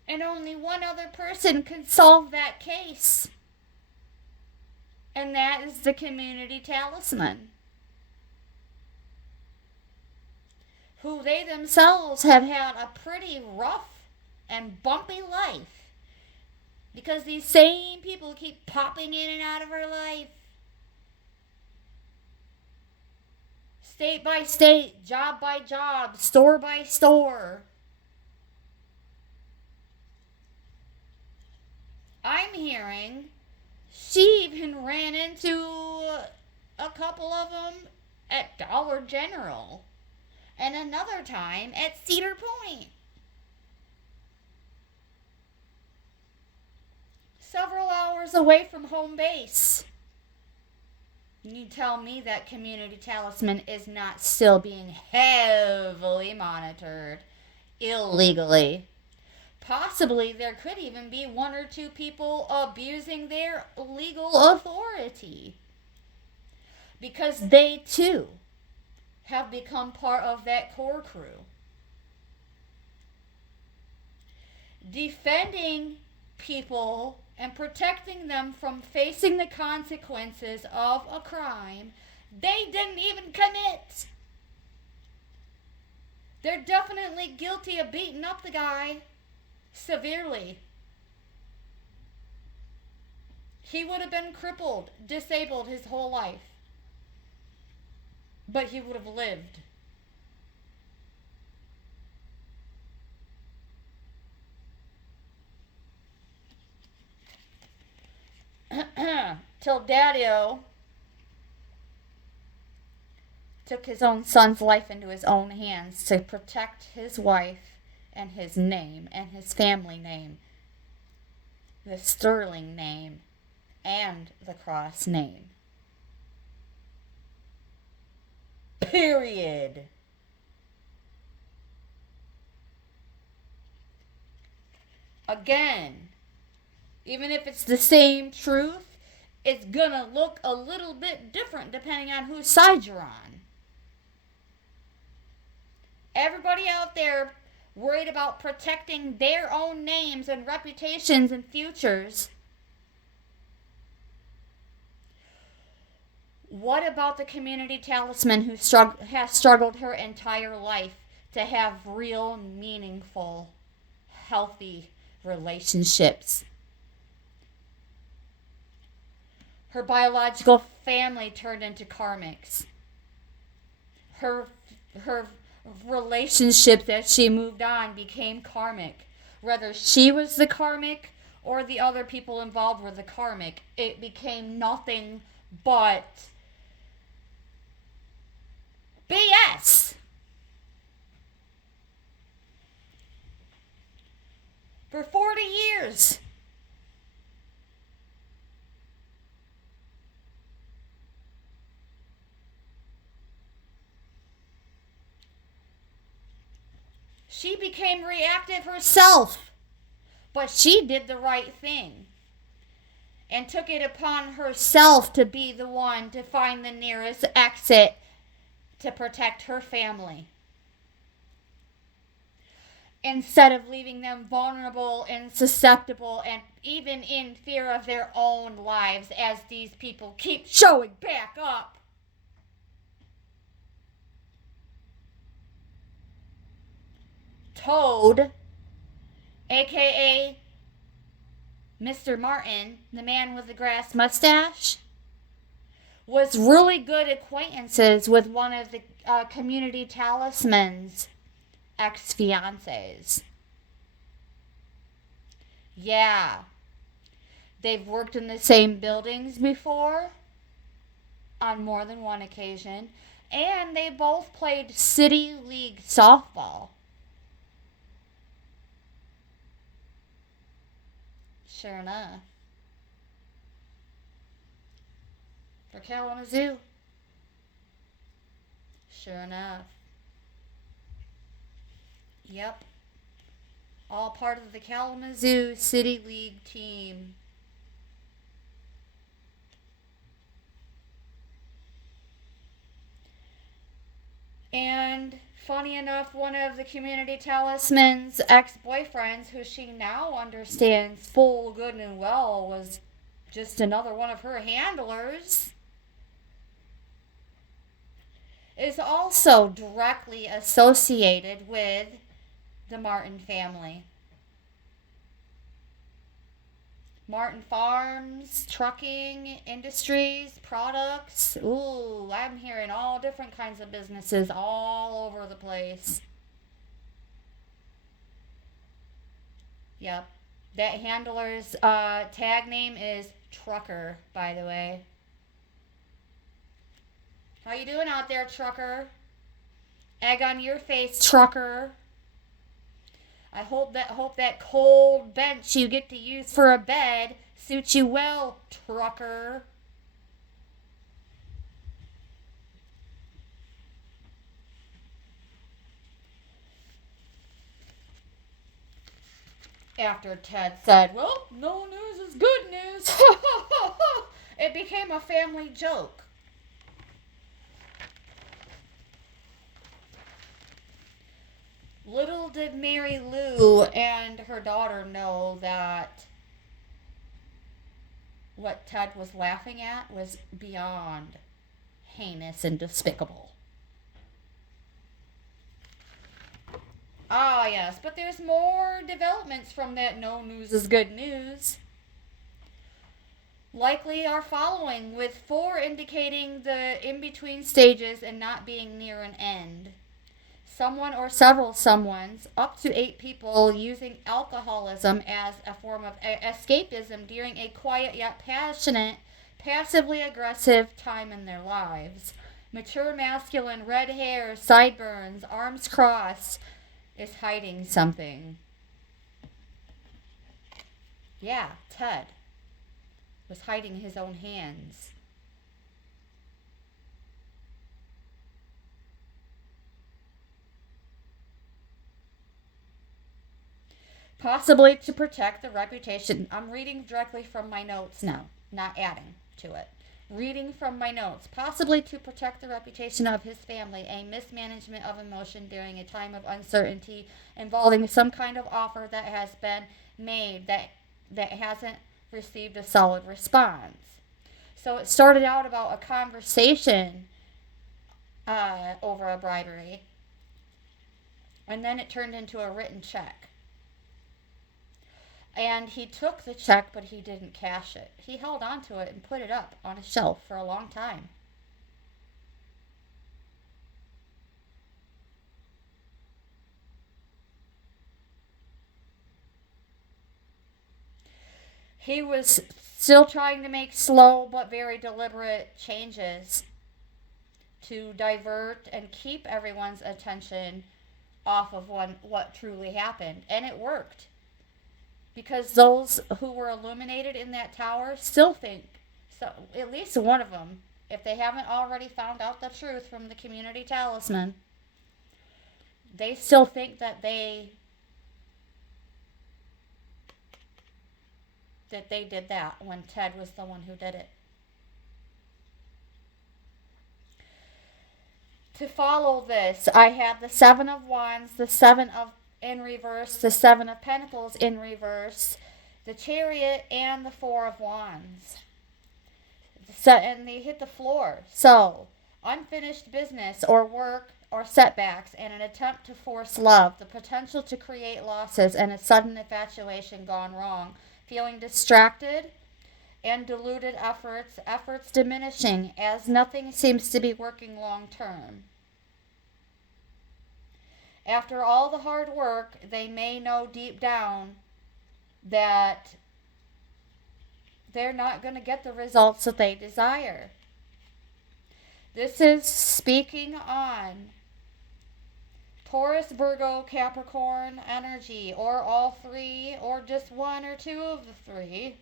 And only one other person can solve that case. And that is the community talisman. Who they themselves have had a pretty rough and bumpy life. Because these same people keep popping in and out of our life. State by state, job by job, store by store. I'm hearing she even ran into a couple of them at Dollar General. And another time at Cedar Point. Several hours away from home base. You tell me that community talisman is not still being heavily monitored illegally. Possibly there could even be one or two people abusing their legal authority. Because they too have become part of that core crew. Defending people and protecting them from facing the consequences of a crime they didn't even commit. They're definitely guilty of beating up the guy severely. He would have been crippled, disabled his whole life. But he would have lived. Till Daddy-O took his own son's life into his own hands to protect his wife and his name and his family name, the Sterling name and the Cross name. Period. Again, even if it's the same truth, it's gonna look a little bit different depending on whose side you're on. Everybody out there worried about protecting their own names and reputations and futures. What about the community talisman who has struggled her entire life to have real, meaningful, healthy relationships? Her biological family turned into karmics. Her relationships as she moved on became karmic. Whether she was the karmic or the other people involved were the karmic, it became nothing but BS. For 40 years. She became reactive herself, but she did the right thing and took it upon herself to be the one to find the nearest exit to protect her family, instead of leaving them vulnerable and susceptible and even in fear of their own lives as these people keep showing back up. Toad, aka Mr. Martin, the man with the grass mustache, was really good acquaintances with one of the community talisman's ex-fiancés. Yeah. They've worked in the same buildings before on more than one occasion, and they both played City League softball. Sure enough. For Kalamazoo. Sure enough. Yep. All part of the Kalamazoo City League team. And funny enough, one of the community talisman's ex-boyfriends, who she now understands full good and well was just another one of her handlers, is also directly associated with the Martin family. Martin Farms, trucking, industries, products. Ooh, I'm hearing all different kinds of businesses all over the place. Yep. That handler's tag name is Trucker, by the way. How you doing out there, Trucker? Egg on your face, Trucker. I hope that cold bench you get to use for a bed suits you well, Trucker. After Ted said, well, no news is good news, it became a family joke. Little did Mary Lou and her daughter know that what Ted was laughing at was beyond heinous and despicable. Ah, yes, but there's more developments from that no news is good news. Likely are following, with 4 indicating the in-between stages and not being near an end. Someone or several someones, up to 8 people, using alcoholism as a form of escapism during a quiet yet passionate, passively aggressive time in their lives. Mature masculine, red hair, sideburns, arms crossed, is hiding something. Yeah, Ted was hiding his own hands. Possibly to protect the reputation. I'm reading directly from my notes now, not adding to it. Reading from my notes. Possibly to protect the reputation of his family, a mismanagement of emotion during a time of uncertainty involving some kind of offer that has been made that hasn't received a solid response. So it started out about a conversation over a bribery, and then it turned into a written check. And he took the check, but he didn't cash it. He held on to it and put it up on a shelf for a long time. He was still trying to make slow but very deliberate changes to divert and keep everyone's attention off of what truly happened. And it worked. Because those who were illuminated in that tower still think, so at least one of them, if they haven't already found out the truth from the community talisman, they still think that they did that when Ted was the one who did it. To follow this, I had the Seven of Wands, the Seven of in reverse, the Seven of Pentacles in reverse, the Chariot, and the Four of Wands. And they hit the floor. So, unfinished business or work or setbacks and an attempt to force love, the potential to create losses, and a sudden infatuation gone wrong, feeling distracted and diluted efforts diminishing as nothing seems to be working long term. After all the hard work, they may know deep down that they're not going to get the results that they desire. This is speaking on Taurus, Virgo, Capricorn energy, or all three, or just one or two of the three.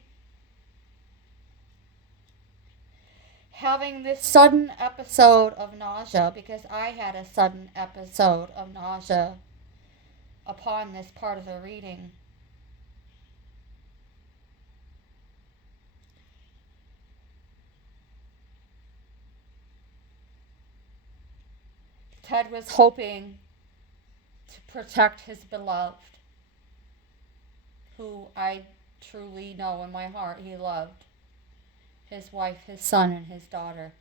Having this sudden episode of nausea, because I had a sudden episode of nausea upon this part of the reading. Ted was hoping to protect his beloved, who I truly know in my heart he loved. His wife, his son, and his daughter,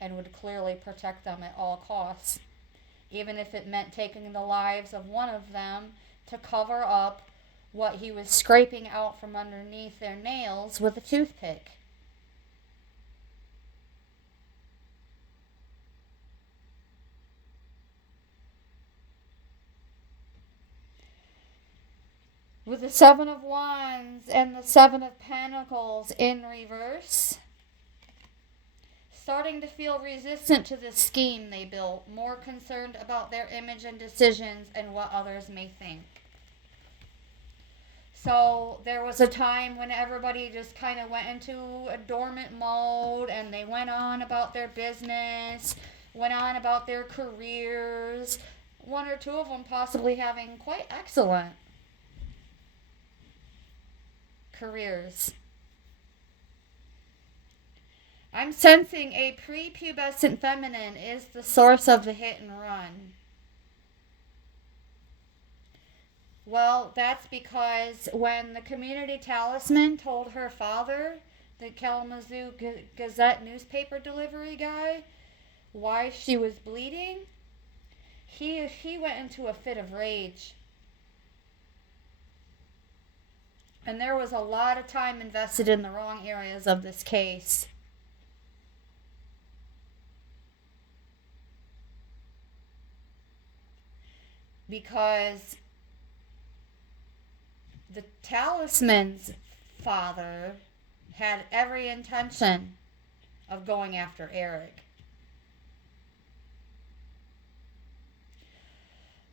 and would clearly protect them at all costs, even if it meant taking the lives of one of them to cover up what he was scraping out from underneath their nails with a toothpick. With the Seven of Wands and the Seven of Pentacles in reverse, starting to feel resistant to the scheme they built, more concerned about their image and decisions and what others may think. So there was a time when everybody just kind of went into a dormant mode and they went on about their business, went on about their careers, one or two of them possibly having quite excellent careers. I'm sensing a prepubescent feminine is the source of the hit and run. Well, that's because when the community talisman told her father, the Kalamazoo Gazette newspaper delivery guy, why she was bleeding, he went into a fit of rage. And there was a lot of time invested in the wrong areas of this case. Because the talisman's father had every intention of going after Eric.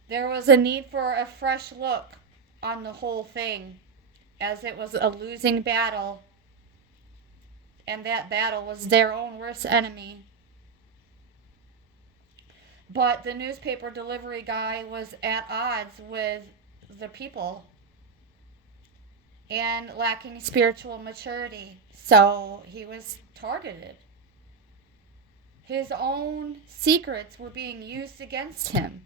There was a need for a fresh look on the whole thing, as it was a losing battle, and that battle was their own worst enemy. But the newspaper delivery guy was at odds with the people and lacking spiritual maturity, so he was targeted. His own secrets were being used against him.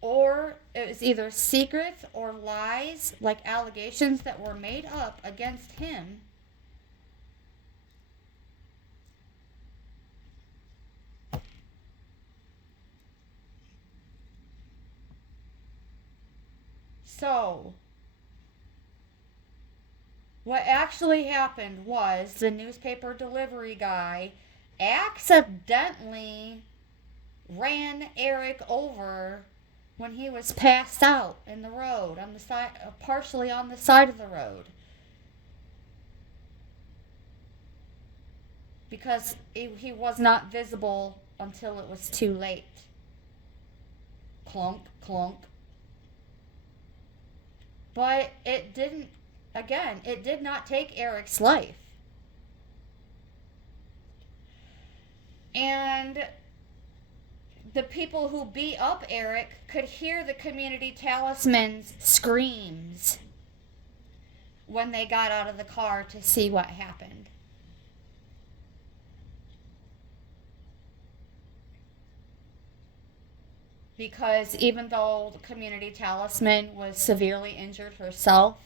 Or it was either secrets or lies, like allegations that were made up against him. So, what actually happened was the newspaper delivery guy accidentally ran Eric over when he was passed out in the road, on the side, partially on the side of the road. because he was not visible until it was too late. Clunk, clunk. But it didn't, again, it did not take Eric's life. And the people who beat up Eric could hear the community talisman's screams when they got out of the car to see what happened. Because even though the community talisman was severely injured herself,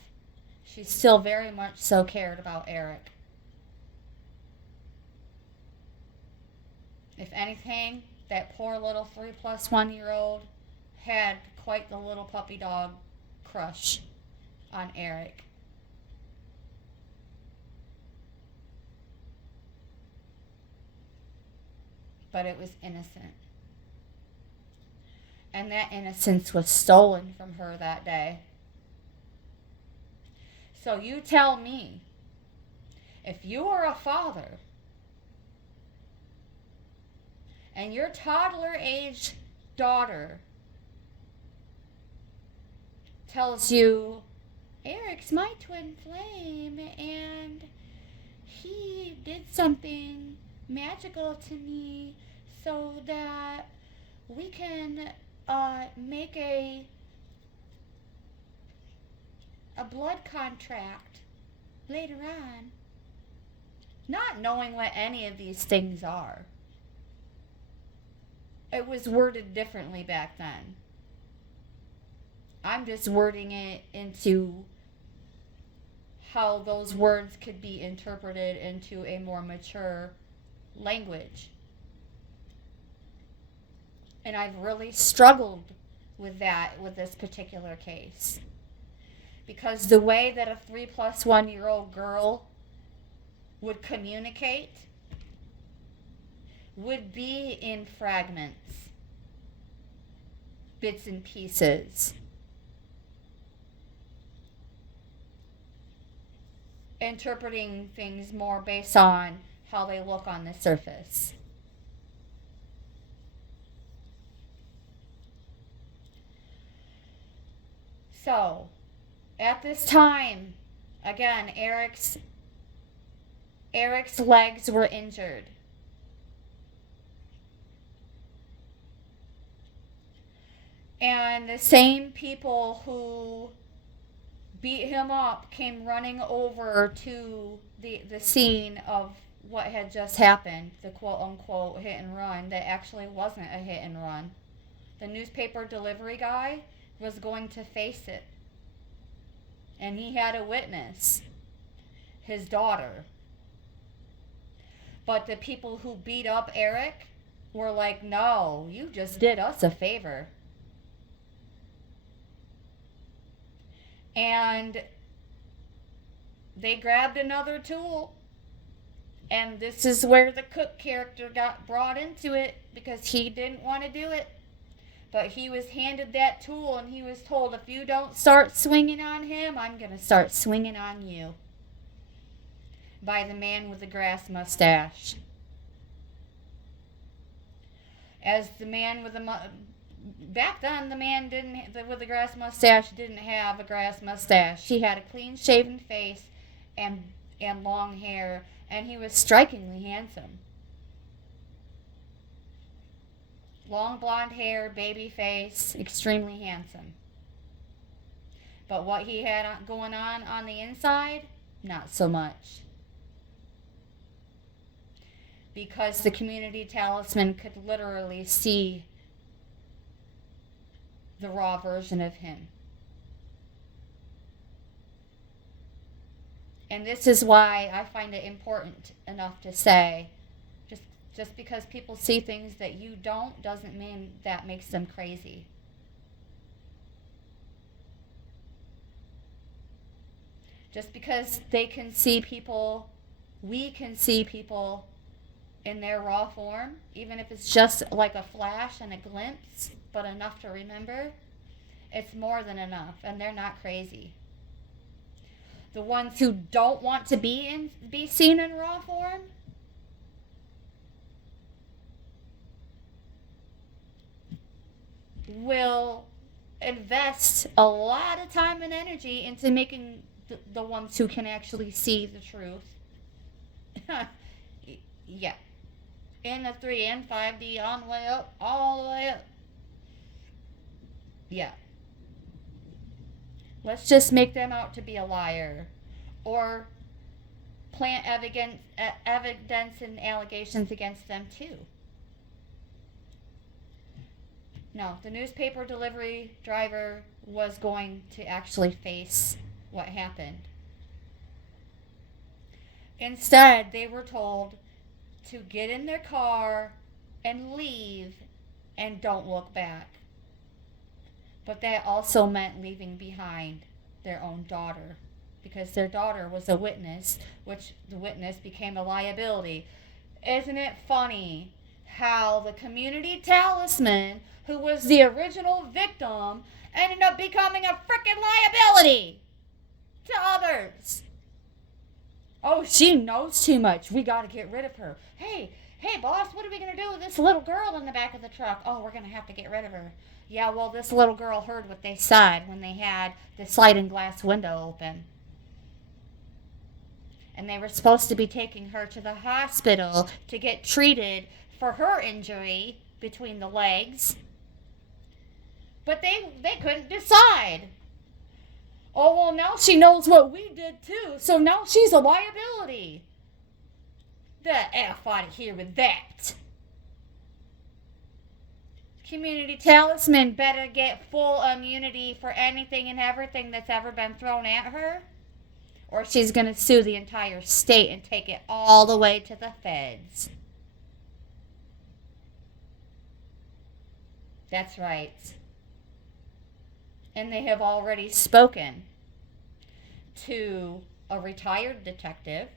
she still very much so cared about Eric. If anything, that poor little 3+1-year-old had quite the little puppy dog crush on Eric. But it was innocent. And that innocence was stolen from her that day. So you tell me, if you are a father and your toddler-age daughter tells you, Eric's my twin flame and he did something magical to me so that we can make a blood contract later on, not knowing what any of these things are. It was worded differently back then. I'm just wording it into how those words could be interpreted into a more mature language. And I've really struggled with that with this particular case. Because the way that a 3+1-year-old girl would communicate would be in fragments, bits and pieces. Interpreting things more based on how they look on the surface. So, at this time, again, Eric's legs were injured. And the same people who beat him up came running over to the scene of what had just happened, the quote-unquote hit and run that actually wasn't a hit and run. The newspaper delivery guy was going to face it. And he had a witness, his daughter. But the people who beat up Eric were like, no, you just did us a favor. And they grabbed another tool. And this is where the Cook character got brought into it, because he didn't want to do it. But he was handed that tool and he was told, if you don't start swinging on him, I'm going to start swinging on you. By the man with the grass mustache. As the man with the back then, the man with the grass mustache didn't have a grass mustache. He had a clean-shaven face and long hair, and he was strikingly handsome. Long blonde hair, baby face, extremely handsome. But what he had going on the inside, not so much. Because the community talisman could literally see the raw version of him. And this is why I find it important enough to say, just because people see things that you don't doesn't mean that makes them crazy. Just because they can see people, we can see people in their raw form, even if it's just like a flash and a glimpse, but enough to remember, it's more than enough, and they're not crazy. The ones who don't want to be seen in raw form, will invest a lot of time and energy into making the ones who can actually see the truth. Yeah. In the 3 and 5D, on the way up, all the way up. Yeah. Let's just make them out to be a liar. Or plant evidence and allegations against them too. No, the newspaper delivery driver was going to actually face what happened. Instead, they were told to get in their car and leave and don't look back. But that also meant leaving behind their own daughter, because their daughter was a witness, which the witness became a liability. Isn't it funny how the community talisman, who was the original victim, ended up becoming a freaking liability to others? Oh, she knows too much. We got to get rid of her. Hey, boss, what are we going to do with this little girl in the back of the truck? Oh, we're going to have to get rid of her. Yeah, well, this little girl heard what they said when they had the sliding glass window open. And they were supposed to be taking her to the hospital to get treated for her injury between the legs. But they couldn't decide. Oh, well, now she knows what we did too, so now she's a liability. The F out of here with that. Community talisman better get full immunity for anything and everything that's ever been thrown at her, or she's going to sue the entire state and take it all the way to the feds. That's right. And they have already spoken to a retired detective,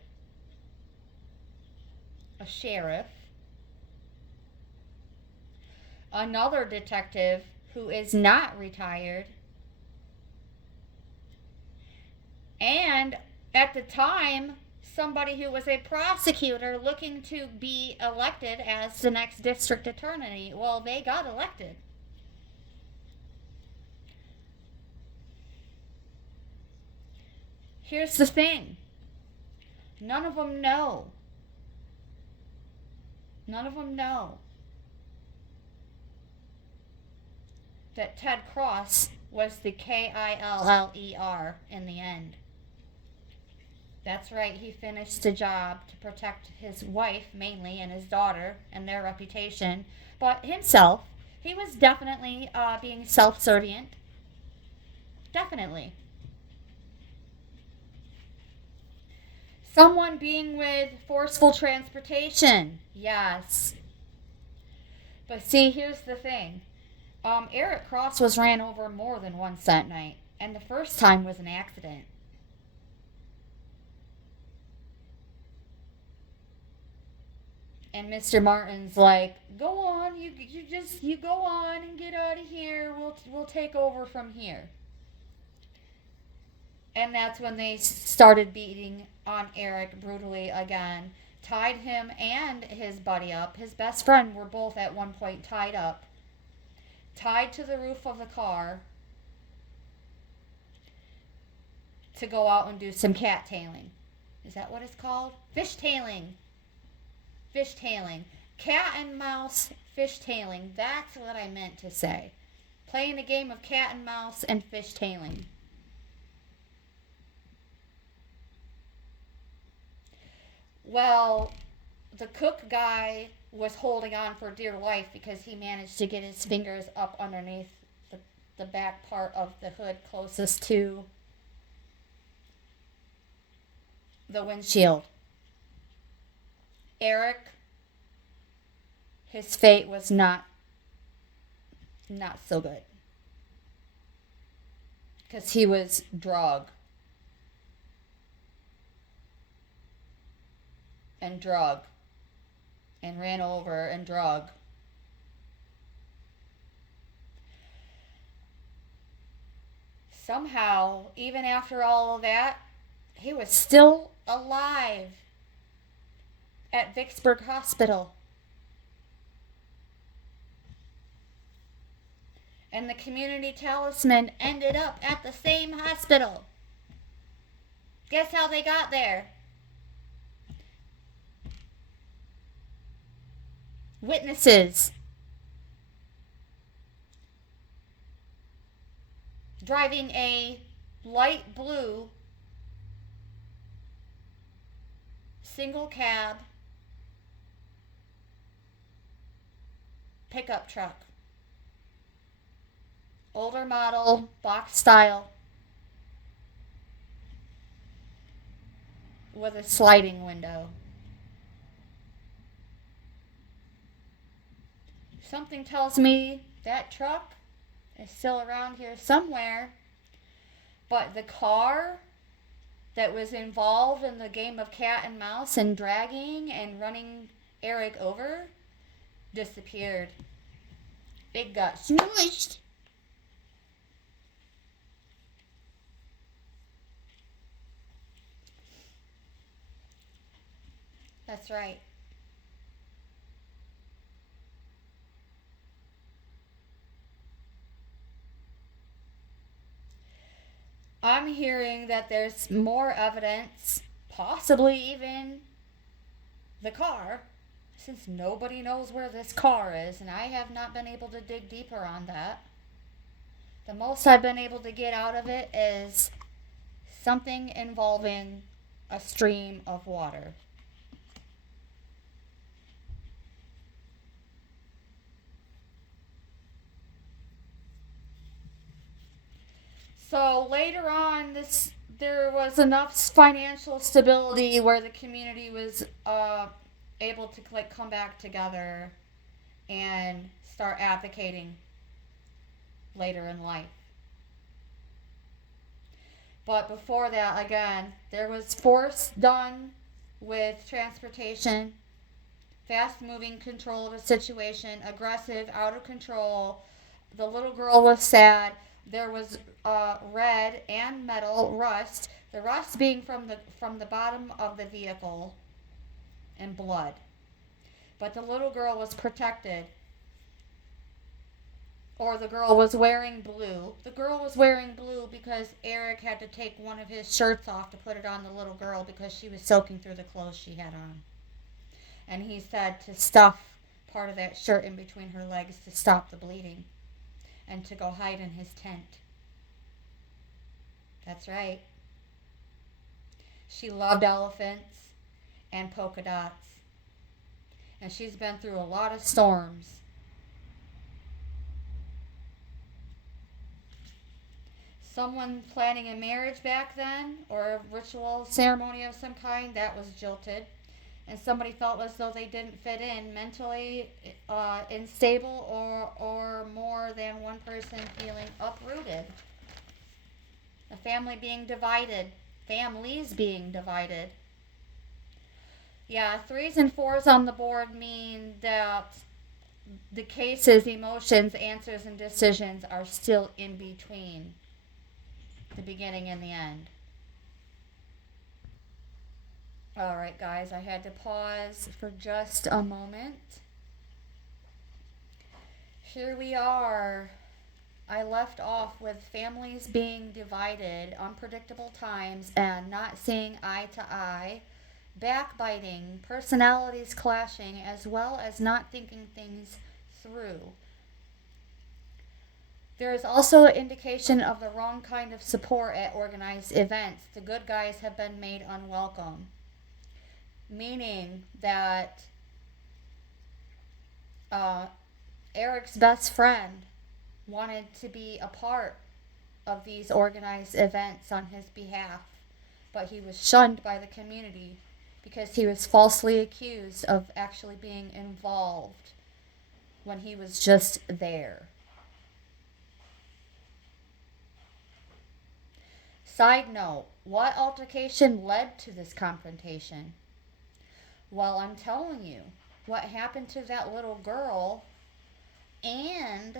a sheriff, another detective who is not retired, and at the time, somebody who was a prosecutor looking to be elected as the next district attorney. Well, they got elected. Here's the thing. None of them know. None of them know that Ted Cross was the Killer in the end. That's right, he finished the job to protect his wife mainly and his daughter and their reputation, but himself, he was definitely being self-servient. Definitely. Someone being with forceful transportation. Yes. But see, here's the thing. Eric Cross was ran over more than once that night, and the first time was an accident. And Mr. Martin's like, go on, you go on and get out of here. We'll take over from here. And that's when they started beating on Eric brutally again. Tied him and his buddy up. His best friend were both at one point tied up. Tied to the roof of the car to go out and do some cattailing. Is that what it's called? Fishtailing. Fishtailing. Cat and mouse fishtailing. That's what I meant to say. Playing a game of cat and mouse and fishtailing. Well, the cook guy was holding on for dear life because he managed to get his fingers up underneath the back part of the hood closest to the windshield. Eric, his fate was not so good because he was drug and ran over and drug. Somehow, even after all of that, he was still alive at Vicksburg Hospital. And the community talisman ended up at the same hospital. Guess how they got there? Witnesses driving a light blue single cab pickup truck. Older model, box style, with a sliding window. Something tells me that truck is still around here somewhere, but the car that was involved in the game of cat and mouse and dragging and running Eric over disappeared. It got smushed. That's right. I'm hearing that there's more evidence, possibly even the car, since nobody knows where this car is, and I have not been able to dig deeper on that. The most I've been able to get out of it is something involving a stream of water. So later on, there was enough financial stability where the community was able to come back together and start advocating later in life. But before that, again, there was force done with transportation, fast moving control of a situation, aggressive, out of control. The little girl was sad. There was red and metal rust. The rust being from the bottom of the vehicle, and blood. But the little girl was protected. Or the girl was wearing blue. The girl was wearing blue because Eric had to take one of his shirts off to put it on the little girl because she was soaking through the clothes she had on. And he said to stuff part of that shirt in between her legs to stop the bleeding and to go hide in his tent. That's right. She loved elephants and polka dots. And she's been through a lot of storms. Someone planning a marriage back then, or a ritual ceremony of some kind, that was jilted. And somebody felt as though they didn't fit in, mentally unstable, or more than one person feeling uprooted. A family being divided. Families being divided. Yeah, 3s and 4s on the board mean that the cases, emotions, answers, and decisions are still in between the beginning and the end. Alright, guys, I had to pause for just a moment. Here we are. I left off with families being divided, unpredictable times, and not seeing eye to eye, backbiting, personalities clashing, as well as not thinking things through. There is also an indication of the wrong kind of support at organized events. The good guys have been made unwelcome. Meaning that Eric's best friend wanted to be a part of these organized events on his behalf, but he was shunned by the community because he was falsely accused of actually being involved when he was just there. Side note, what altercation led to this confrontation? Well, I'm telling you, what happened to that little girl and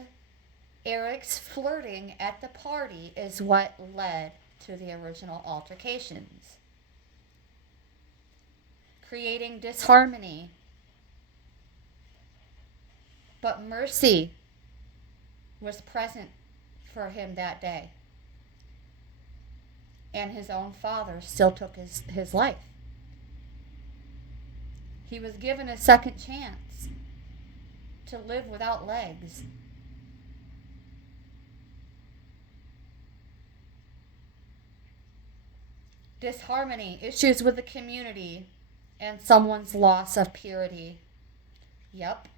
Eric's flirting at the party is what led to the original altercations. Creating disharmony. But mercy was present for him that day. And his own father still took his life. He was given a second chance to live without legs. Disharmony, issues with the community, and someone's loss of purity. Yep,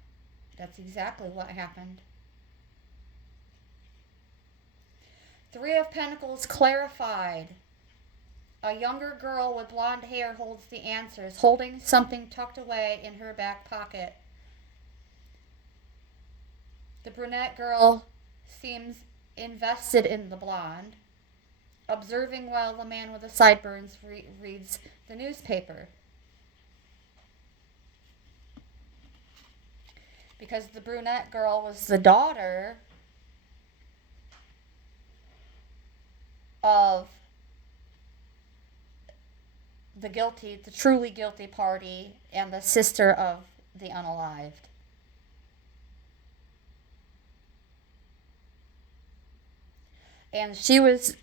that's exactly what happened. Three of Pentacles clarified. A younger girl with blonde hair holds the answers, holding something tucked away in her back pocket. The brunette girl seems invested in the blonde, observing while the man with the sideburns reads the newspaper. Because the brunette girl was the daughter of the truly guilty party, and the sister of the unalived. And she was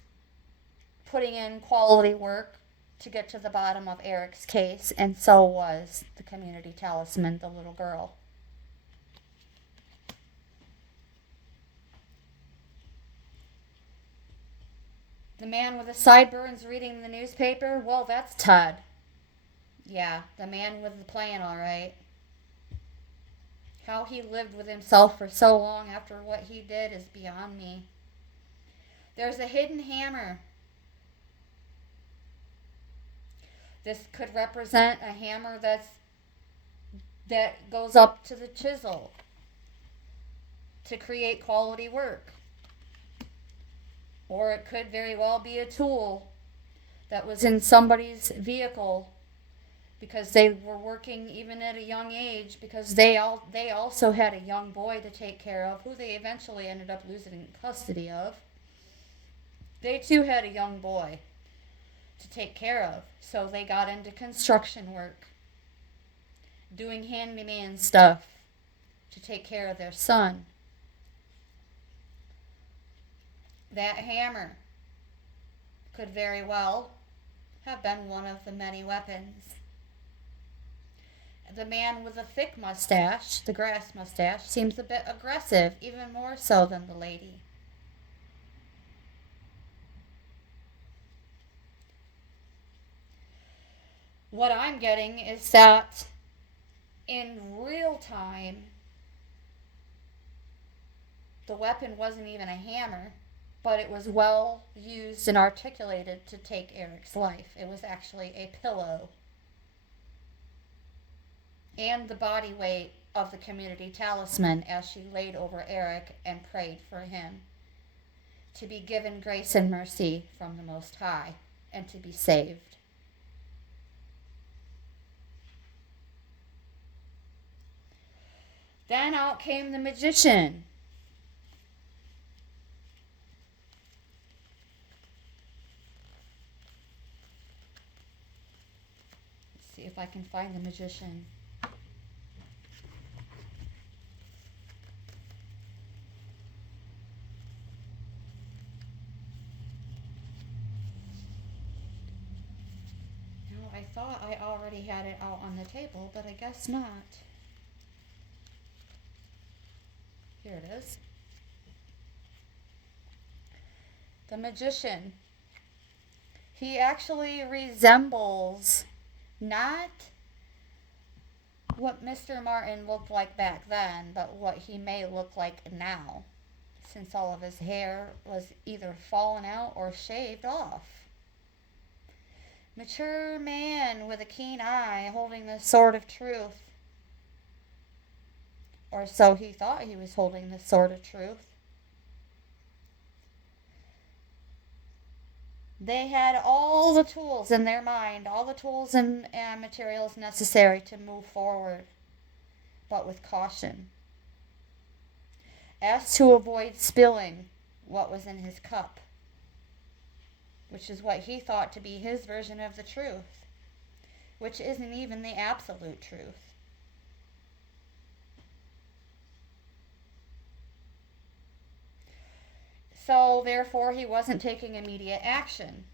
putting in quality work to get to the bottom of Eric's case, and so was the community talisman, the little girl. The man with the sideburns reading the newspaper, well, that's Ted. Yeah, the man with the plan, all right. How he lived with himself for so long after what he did is beyond me. There's a hidden hammer. This could represent a hammer that goes up to the chisel to create quality work. Or it could very well be a tool that was in somebody's vehicle because they were working even at a young age, because they also had a young boy to take care of, who they eventually ended up losing custody of. They too had a young boy to take care of, so they got into construction work, doing handyman stuff to take care of their son. That hammer could very well have been one of the many weapons. The man with the thick mustache, the grass mustache, seems a bit aggressive, even more so than the lady. What I'm getting is that in real time, the weapon wasn't even a hammer, but it was well used and articulated to take Eric's life. It was actually a pillow. And the body weight of the community talisman as she laid over Eric and prayed for him to be given grace and mercy from the Most High and to be saved. Then out came the magician. Let's see if I can find the magician. I thought I already had it out on the table, but I guess not. Here it is. The magician. He actually resembles not what Mr. Martin looked like back then, but what he may look like now, since all of his hair was either fallen out or shaved off. Mature man with a keen eye holding the sword of truth. Or so he thought he was holding the sword of truth. They had all the tools in their mind, all the tools and materials necessary to move forward, but with caution, as to avoid spilling what was in his cup, which is what he thought to be his version of the truth, which isn't even the absolute truth. So therefore he wasn't taking immediate action.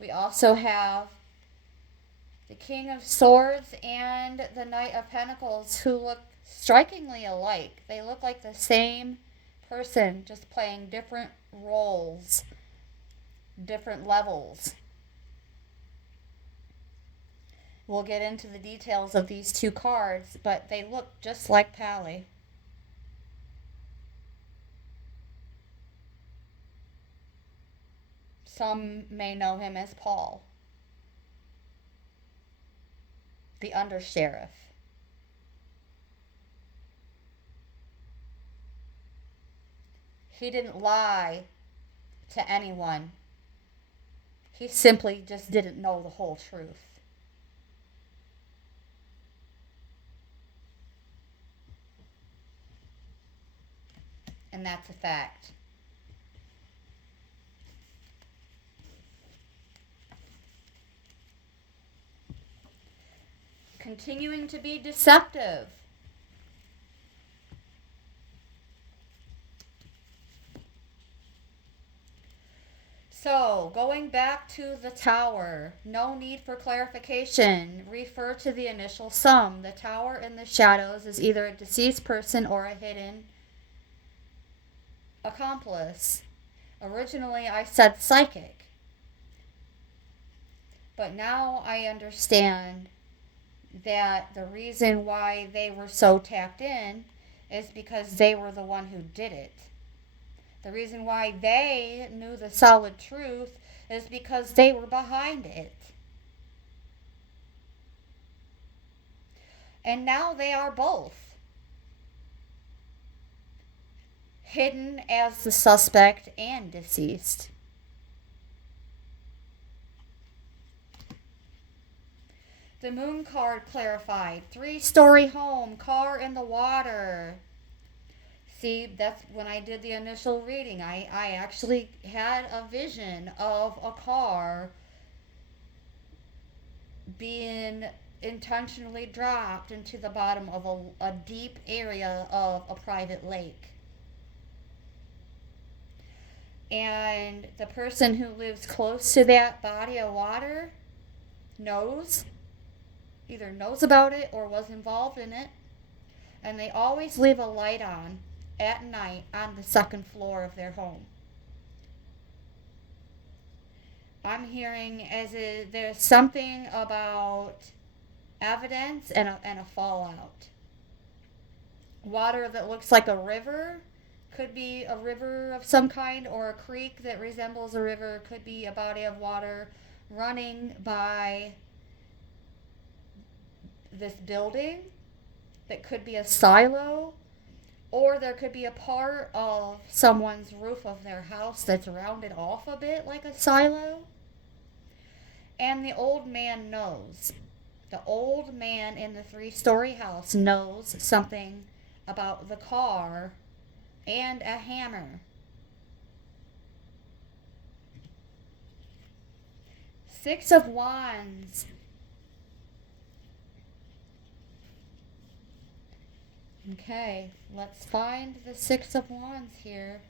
We also have the King of Swords and the Knight of Pentacles, who look strikingly alike. They look like the same person, just playing different roles, different levels. We'll get into the details of these two cards, but they look just like Pally. Some may know him as Paul, the undersheriff. He didn't lie to anyone. He simply just didn't know the whole truth. And that's a fact. Continuing to be deceptive. So, going back to the Tower, no need for clarification. Refer to the initial sum. The Tower in the shadows is either a deceased person or a hidden accomplice. Originally, I said psychic. But now I understand that the reason why they were so tapped in is because they were the one who did it. The reason why they knew the solid truth is because they were behind it. And now they are both hidden as the suspect and deceased. The Moon card clarified. 3-story home, car in the water. See, that's when I did the initial reading. I actually had a vision of a car being intentionally dropped into the bottom of a deep area of a private lake. And the person who lives close to that body of water either knows about it or was involved in it. And they always leave a light on at night on the second floor of their home. I'm hearing as if there's something about evidence and a fallout. Water that looks like a river, could be a river of some kind, or a creek that resembles a river, could be a body of water running by this building that could be a silo. Or there could be a part of someone's roof of their house that's rounded off a bit like a silo. And the old man knows. The old man in the 3-story house knows something about the car and a hammer. 6 of Wands. Okay, let's find the 6 of Wands here.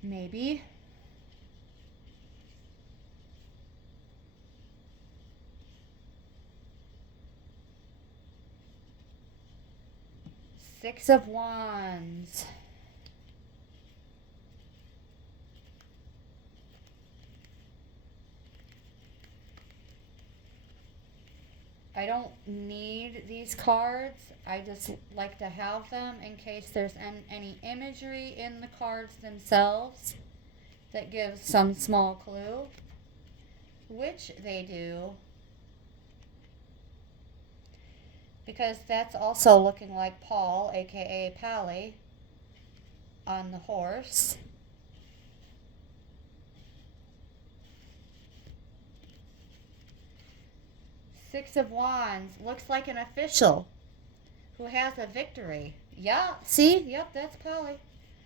Maybe. Six of Wands. I don't need these cards. I just like to have them in case there's any imagery in the cards themselves that gives some small clue, which they do. Because that's also looking like Paul, aka Pally, on the horse. Six of Wands looks like an official who has a victory. Yeah, see? Yep, that's Polly.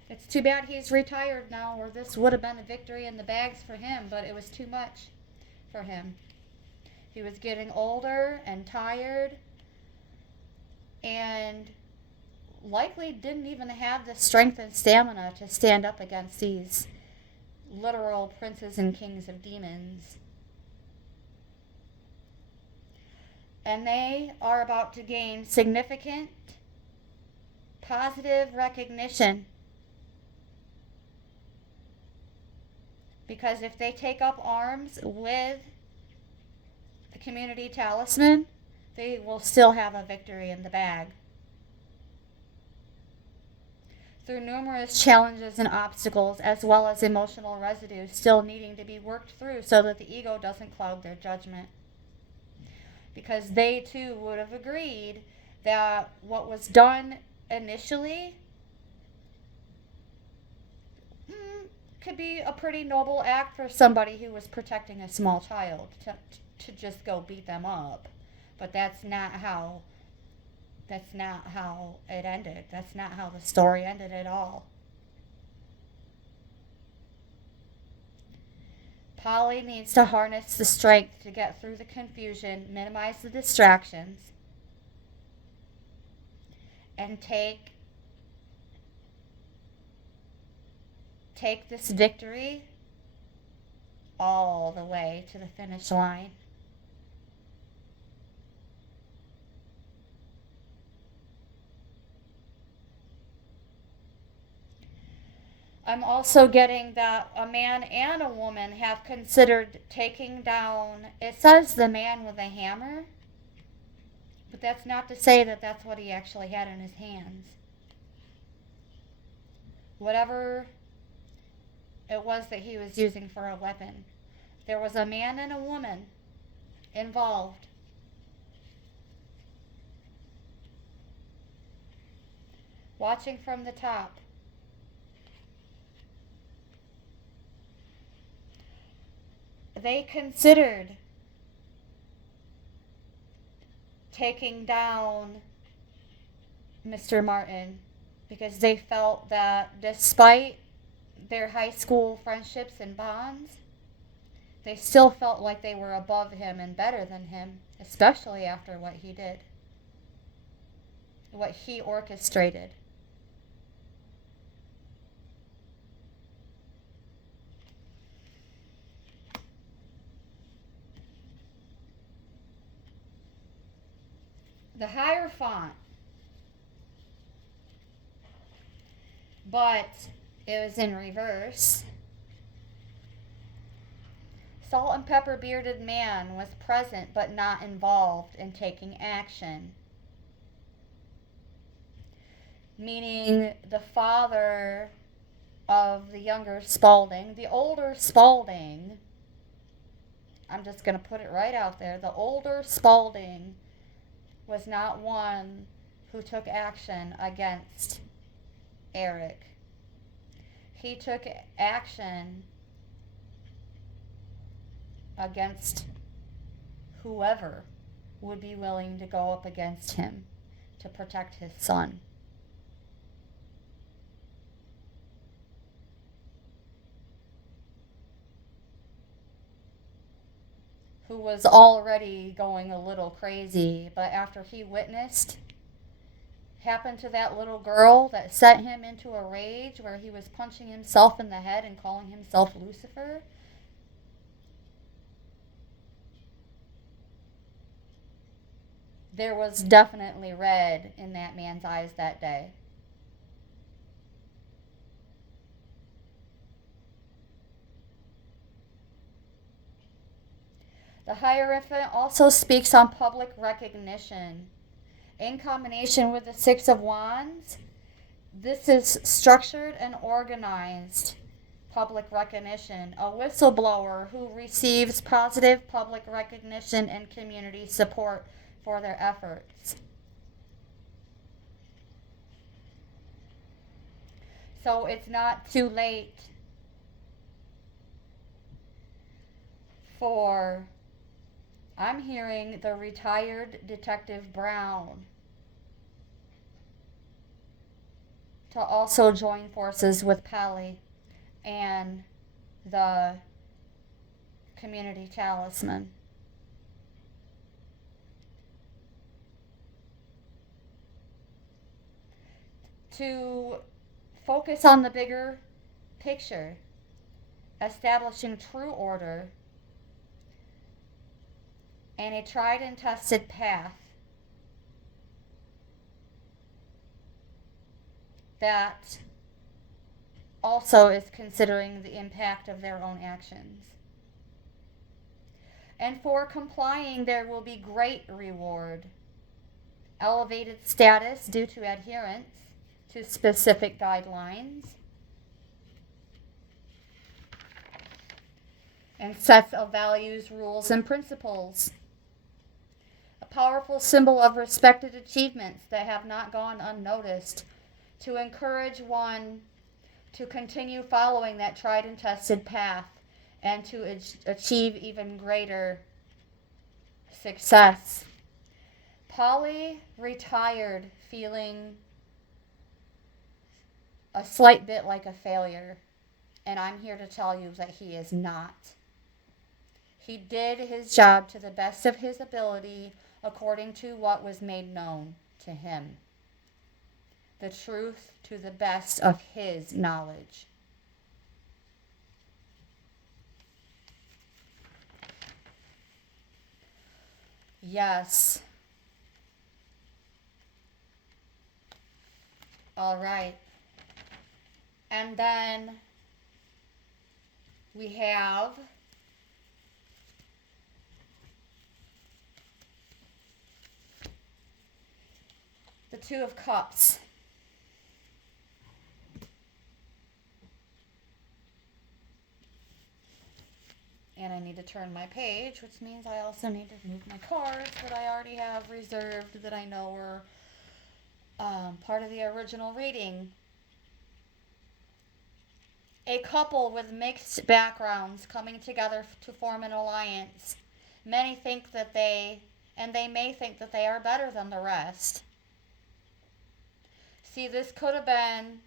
It's too bad he's retired now, or this would have been a victory in the bags for him, but it was too much for him. He was getting older and tired, and likely didn't even have the strength and stamina to stand up against these literal princes and kings of demons. And they are about to gain significant positive recognition. Because if they take up arms with the community talisman, they will still have a victory in the bag. Through numerous challenges and obstacles, as well as emotional residue still needing to be worked through so that the ego doesn't cloud their judgment. Because they too would have agreed that what was done initially could be a pretty noble act for somebody who was protecting a small child to just go beat them up. But that's not how it ended. That's not how the story ended at all. Polly needs to harness the strength to get through the confusion, minimize the distractions, and take this victory all the way to the finish line. I'm also getting that a man and a woman have considered taking down, it says the man with a hammer, but that's not to say that that's what he actually had in his hands. Whatever it was that he was using for a weapon, there was a man and a woman involved. Watching from the top. They considered taking down Mr. Martin because they felt that despite their high school friendships and bonds, they still felt like they were above him and better than him, especially after what he did, what he orchestrated. The Hierophant, but it was in reverse. Salt and pepper bearded man was present but not involved in taking action. Meaning the father of the younger Spaulding, the older Spaulding, I'm just going to put it right out there, the older Spaulding was not one who took action against Eric. He took action against whoever would be willing to go up against him to protect his son. Who was already going a little crazy, but after he witnessed happened to that little girl that set him into a rage where he was punching himself in the head and calling himself Lucifer, there was definitely red in that man's eyes that day. The Hierophant also speaks on public recognition. In combination with the Six of Wands, this is structured and organized public recognition. A whistleblower who receives positive public recognition and community support for their efforts. So it's not too late for I'm hearing the retired Detective Brown to also join forces with Pally and the community talisman. To focus on the bigger picture, establishing true order and a tried and tested path that also is considering the impact of their own actions. And for complying, there will be great reward. Elevated status due to adherence to specific guidelines, and sets of values, rules, and principles. A powerful symbol of respected achievements that have not gone unnoticed to encourage one to continue following that tried and tested path and to achieve even greater success. Polly retired feeling a slight bit like a failure, and I'm here to tell you that he is not. He did his job to the best of his ability according to what was made known to him. The truth to the best of his knowledge. Yes. All right. And then we have the Two of Cups. And I need to turn my page, which means I also need to move my cards that I already have reserved that I know were part of the original reading. A couple with mixed backgrounds coming together to form an alliance. Many think that they may think that they are better than the rest. See, this could have been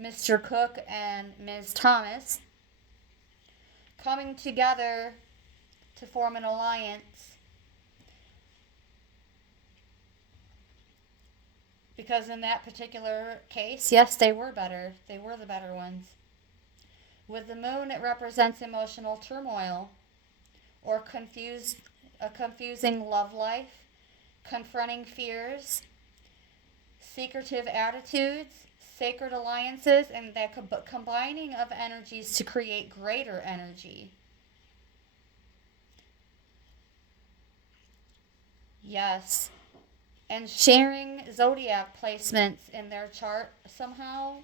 Mr. Cook and Ms. Thomas coming together to form an alliance because in that particular case, yes, they were better. They were the better ones. With the moon, it represents emotional turmoil or a confusing love life, confronting fears, secretive attitudes, sacred alliances, and that combining of energies to create greater energy. Yes. And sharing zodiac placements in their chart somehow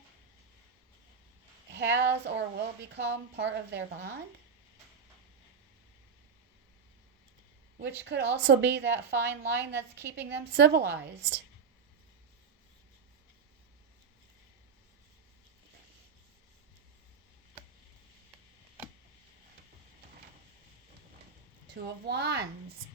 has or will become part of their bond. Which could also be that fine line that's keeping them civilized. Two of Wands.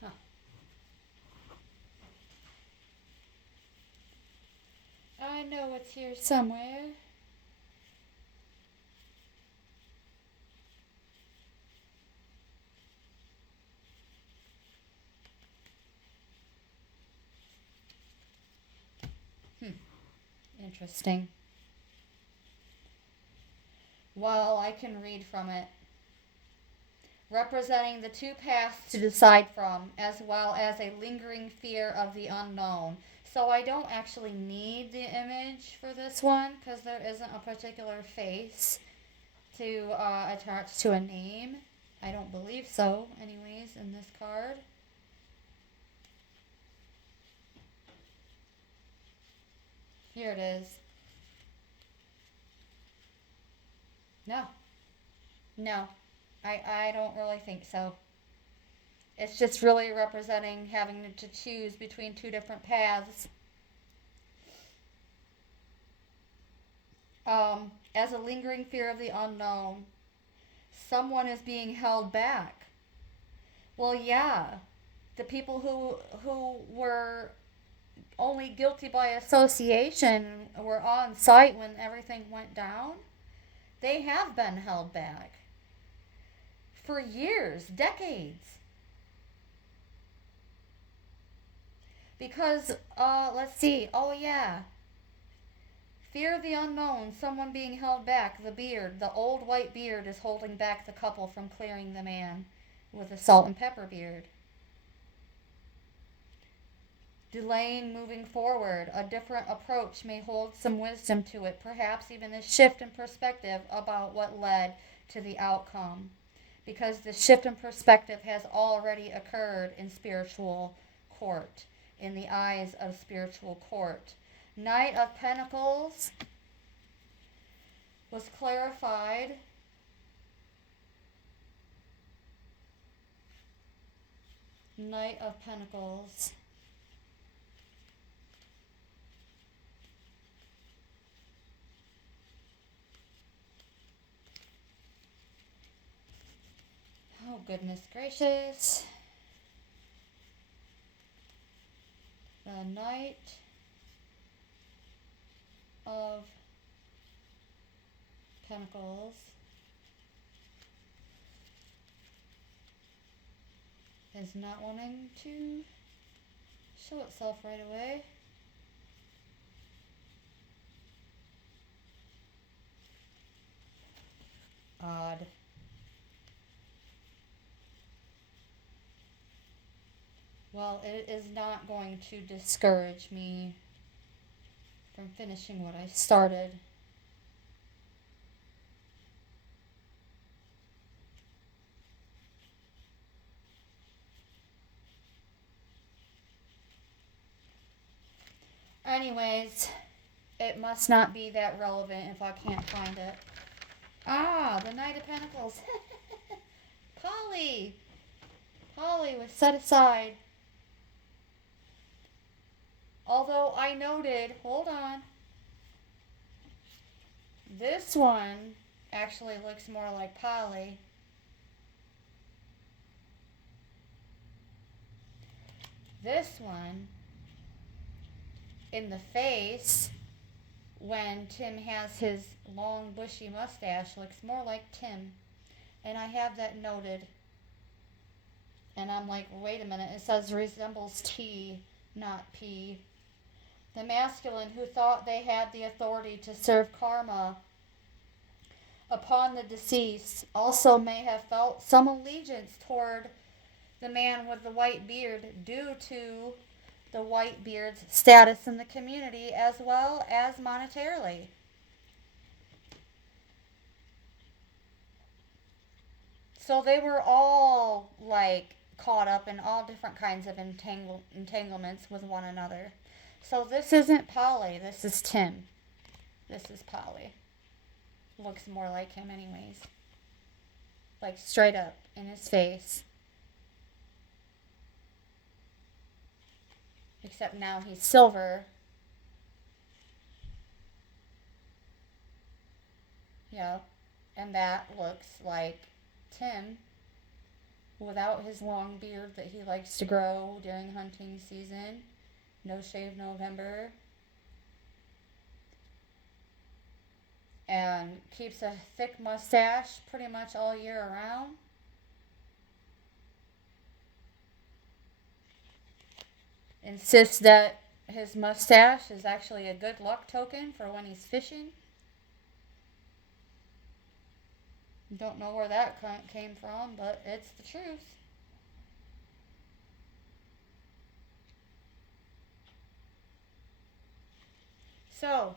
Huh. I know it's here somewhere. Interesting. Well, I can read from it. Representing the two paths to decide from, as well as a lingering fear of the unknown. So I don't actually need the image for this one because there isn't a particular face to attach to a name. I don't believe so, anyways, in this card. Here it is. No, no, I don't really think so. It's just really representing having to choose between two different paths. As a lingering fear of the unknown, someone is being held back. Well, yeah, the people who were only guilty by association were on site when everything went down. They have been held back for years, decades. Because, let's see. Oh, yeah. Fear of the unknown, someone being held back. The beard, the old white beard, is holding back the couple from clearing the man with the salt and pepper beard. Delaying moving forward, a different approach may hold some wisdom to it, perhaps even a shift in perspective about what led to the outcome. Because the shift in perspective has already occurred in spiritual court, in the eyes of spiritual court. Knight of Pentacles was clarified. Knight of Pentacles. Oh, goodness gracious. The Knight of Pentacles is not wanting to show itself right away. Odd. Well, it is not going to discourage me from finishing what I started. Anyways, it must not be that relevant if I can't find it. Ah, the Knight of Pentacles. Polly. Polly was set aside. Although I noted, hold on, this one actually looks more like Polly. This one, in the face, when Tim has his long bushy mustache, looks more like Tim. And I have that noted. And I'm like, wait a minute, it says resembles T, not P. The masculine who thought they had the authority to serve karma upon the deceased also may have felt some allegiance toward the man with the white beard due to the white beard's status in the community as well as monetarily. So they were all like caught up in all different kinds of entanglements with one another. So this isn't Polly, this is Tim. This is Polly. Looks more like him anyways. Like straight up in his face. Except now he's silver. Yeah. And that looks like Tim without his long beard that he likes to grow during hunting season. No shave November. And keeps a thick mustache pretty much all year around. Insists that his mustache is actually a good luck token for when he's fishing. Don't know where that came from, but it's the truth. So,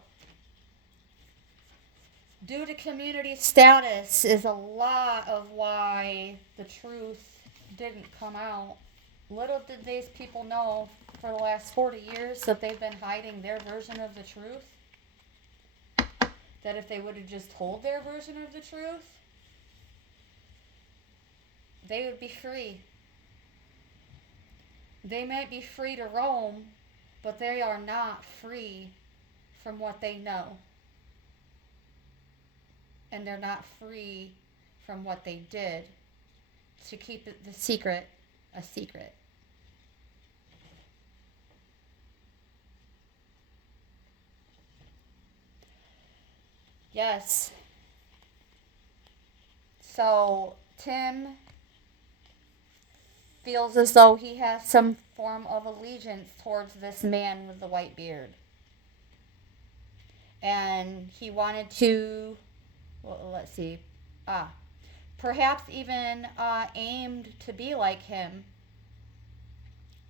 due to community status is a lot of why the truth didn't come out. Little did these people know for the last 40 years that they've been hiding their version of the truth. that if they would have just told their version of the truth, they would be free. They might be free to roam, but they are not free from what they know. And they're not free from what they did to keep the secret a secret. Yes. So Tim feels as though he has some form of allegiance towards this man with the white beard. And he wanted to, well, let's see, perhaps even aimed to be like him,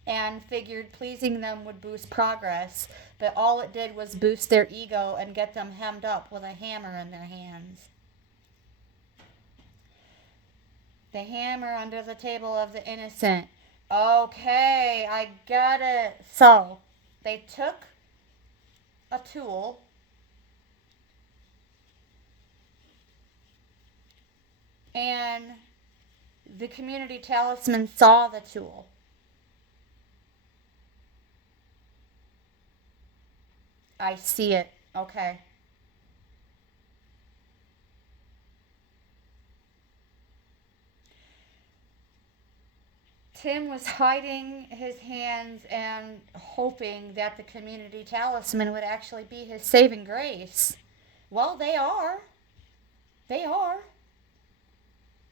and figured pleasing them would boost progress, but all it did was boost their ego and get them hemmed up with a hammer in their hands. The hammer under the table of the innocent. Okay, I get it. So, they took a tool and the community talisman saw the tool. I see it. Okay. Tim was hiding his hands and hoping that the community talisman would actually be his saving grace. Well, they are. They are.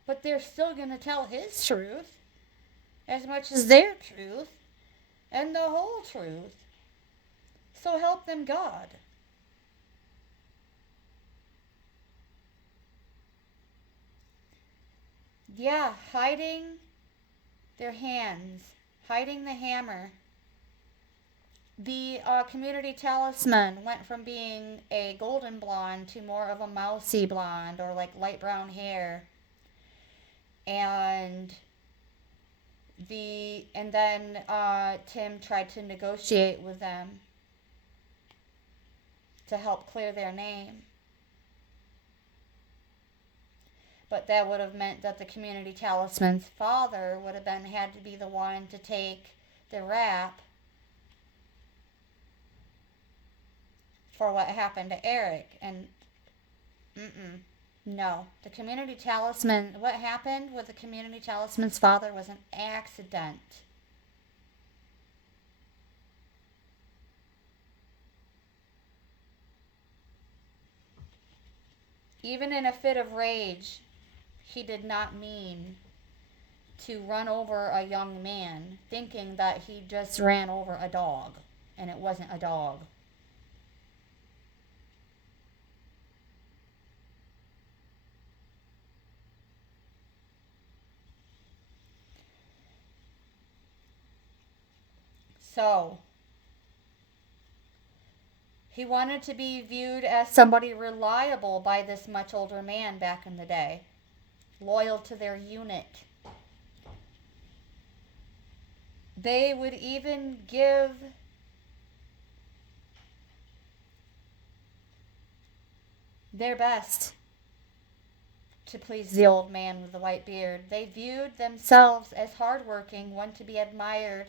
But they're still going to tell his truth as much as their truth and the whole truth. So help them God. Yeah, hiding their hands, hiding the hammer. The community talisman went from being a golden blonde to more of a mousy blonde or like light brown hair. And then Tim tried to negotiate with them to help clear their name. But that would have meant that the community talisman's father would have had to be the one to take the rap for what happened to Eric. And no, the community talisman, what happened with the community talisman's father was an accident. Even in a fit of rage, he did not mean to run over a young man, thinking that he just ran over a dog, and it wasn't a dog. So, he wanted to be viewed as somebody reliable by this much older man back in the day, loyal to their unit. They would even give their best to please the old man with the white beard. They viewed themselves as hardworking, one to be admired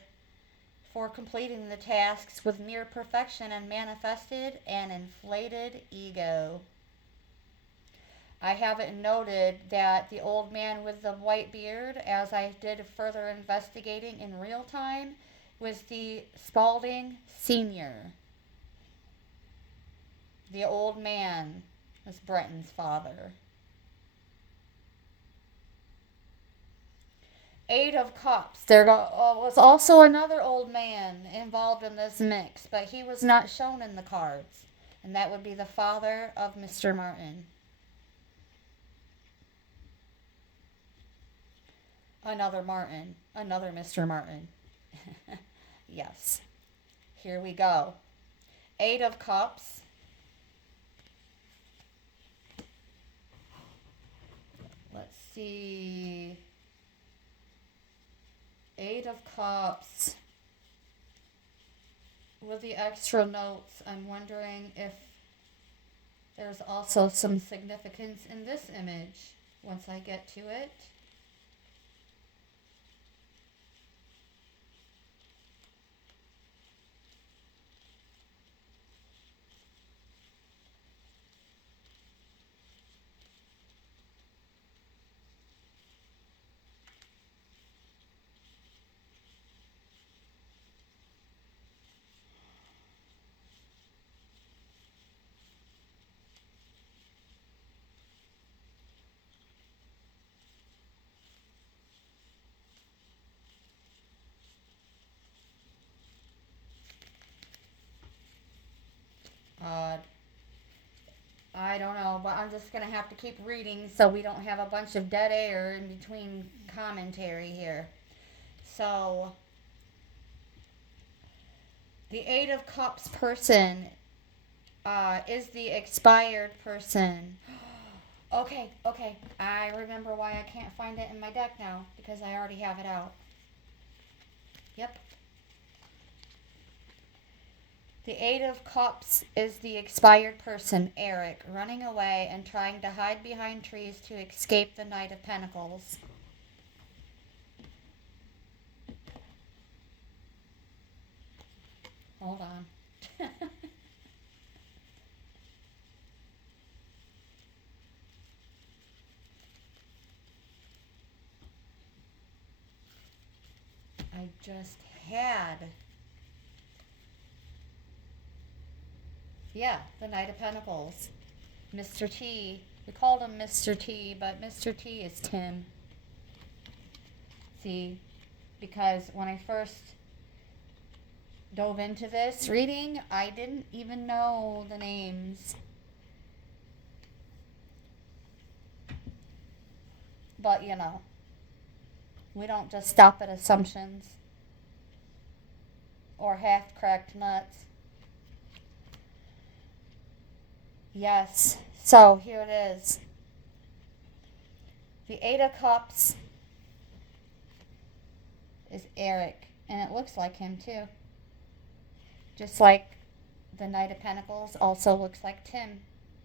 for completing the tasks with near perfection, and manifested an inflated ego. I have it noted that the old man with the white beard, as I did further investigating in real time, was the Spaulding Sr. The old man was Brenton's father. 8 of Cups. There was also another old man involved in this mix, but he was not shown in the cards. And that would be the father of Mr. Martin. Another Martin. Another Mr. Martin. Yes. Here we go. 8 of Cups. Let's see. 8 of Cups. With the extra notes, I'm wondering if There's also some significance in this image once I get to it. Uh, I don't know, but I'm just going to have to keep reading so we don't have a bunch of dead air in between commentary here. So, the Eight of Cups person is the expired person. Okay. I remember why I can't find it in my deck now, because I already have it out. Yep. The Eight of Cups is the expired person, Eric, running away and trying to hide behind trees to escape the Knight of Pentacles. Hold on. I just had. Yeah, the Knight of Pentacles. Mr. T. We called him Mr. T, but Mr. T is Tim. See, because when I first dove into this reading, I didn't even know the names. But, you know, we don't just stop at assumptions or half-cracked nuts. Yes, so here it is. The Eight of Cups is Eric, and it looks like him too. Just like the Knight of Pentacles also looks like Tim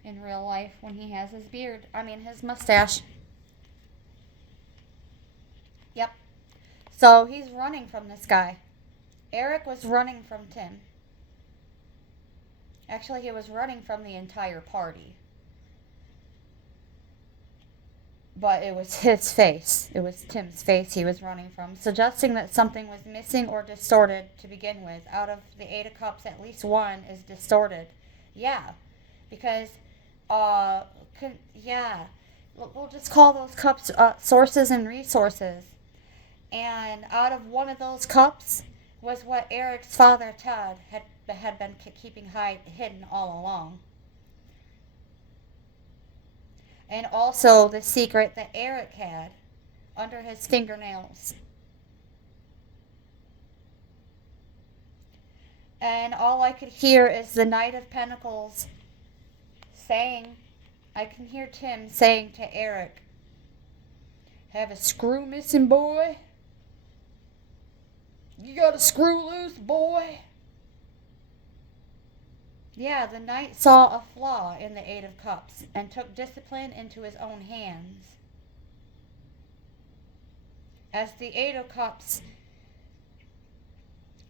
in real life when he has his beard. I mean, his mustache. Yep. So he's running from this guy. Eric was running from Tim. Actually, he was running from the entire party. But it was his face. It was Tim's face he was running from, suggesting that something was missing or distorted to begin with. Out of the Eight of Cups, at least one is distorted. Yeah, because, yeah, we'll just call those cups sources and resources. And out of one of those cups was what Eric's father, Todd, had been keeping hidden all along. And also the secret that Eric had under his fingernails. And all I could hear is the Knight of Pentacles saying, I can hear Tim saying to Eric, have a screw missing, boy? You got a screw loose, boy? Yeah, the Knight saw a flaw in the Eight of Cups and took discipline into his own hands. As the Eight of Cups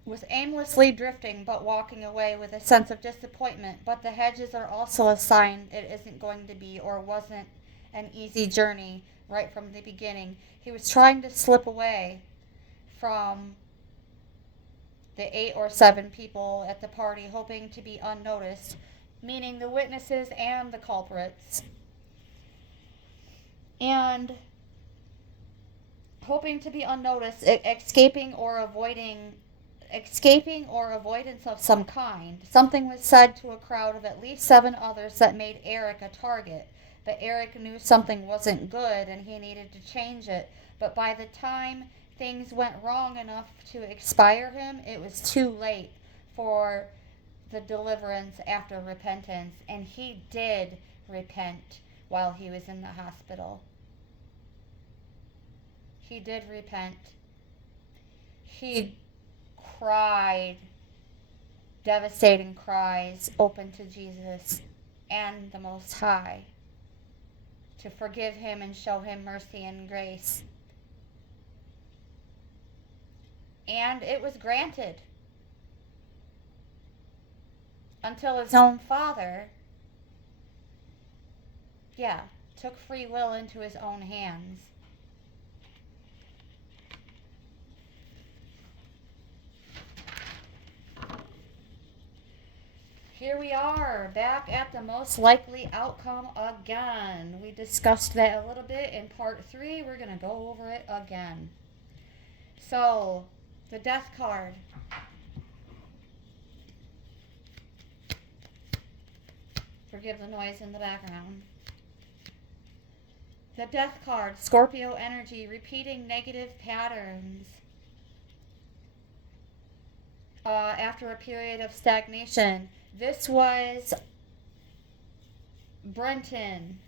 was aimlessly drifting but walking away with a sense of disappointment, but the hedges are also a sign it isn't going to be or wasn't an easy journey right from the beginning. He was trying to slip away from the 8 or 7 people at the party, hoping to be unnoticed, meaning the witnesses and the culprits. And hoping to be unnoticed, escaping or avoidance of some kind. Something was said to a crowd of at least 7 others that made Eric a target. But Eric knew something wasn't good and he needed to change it. But by the time things went wrong enough to expire him, it was too late for the deliverance after repentance. And he did repent while he was in the hospital. He did repent. He cried, devastating cries, open to Jesus. and the Most High to forgive him and show him mercy and grace. And it was granted until his own father, took free will into his own hands. Here we are, back at the most likely outcome again. We discussed that a little bit in part 3. We're going to go over it again. So, the death card. Forgive the noise in the background. The death card, Scorpio energy, repeating negative patterns. After a period of stagnation. This was Brenton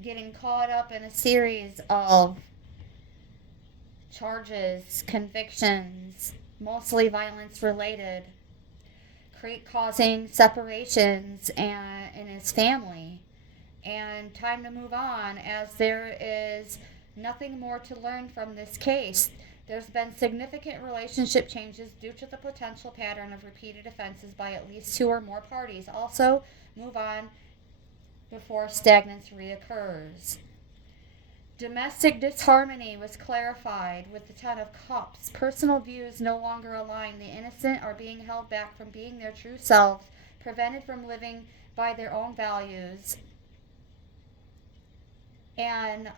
getting caught up in a series of charges, convictions, mostly violence related, causing separations in his family. And time to move on, as there is nothing more to learn from this case. There's been significant relationship changes due to the potential pattern of repeated offenses by at least 2 or more parties. Also, move on before stagnance reoccurs. Domestic disharmony was clarified with the 10 of Cups. Personal views no longer align. The innocent are being held back from being their true selves, prevented from living by their own values. And,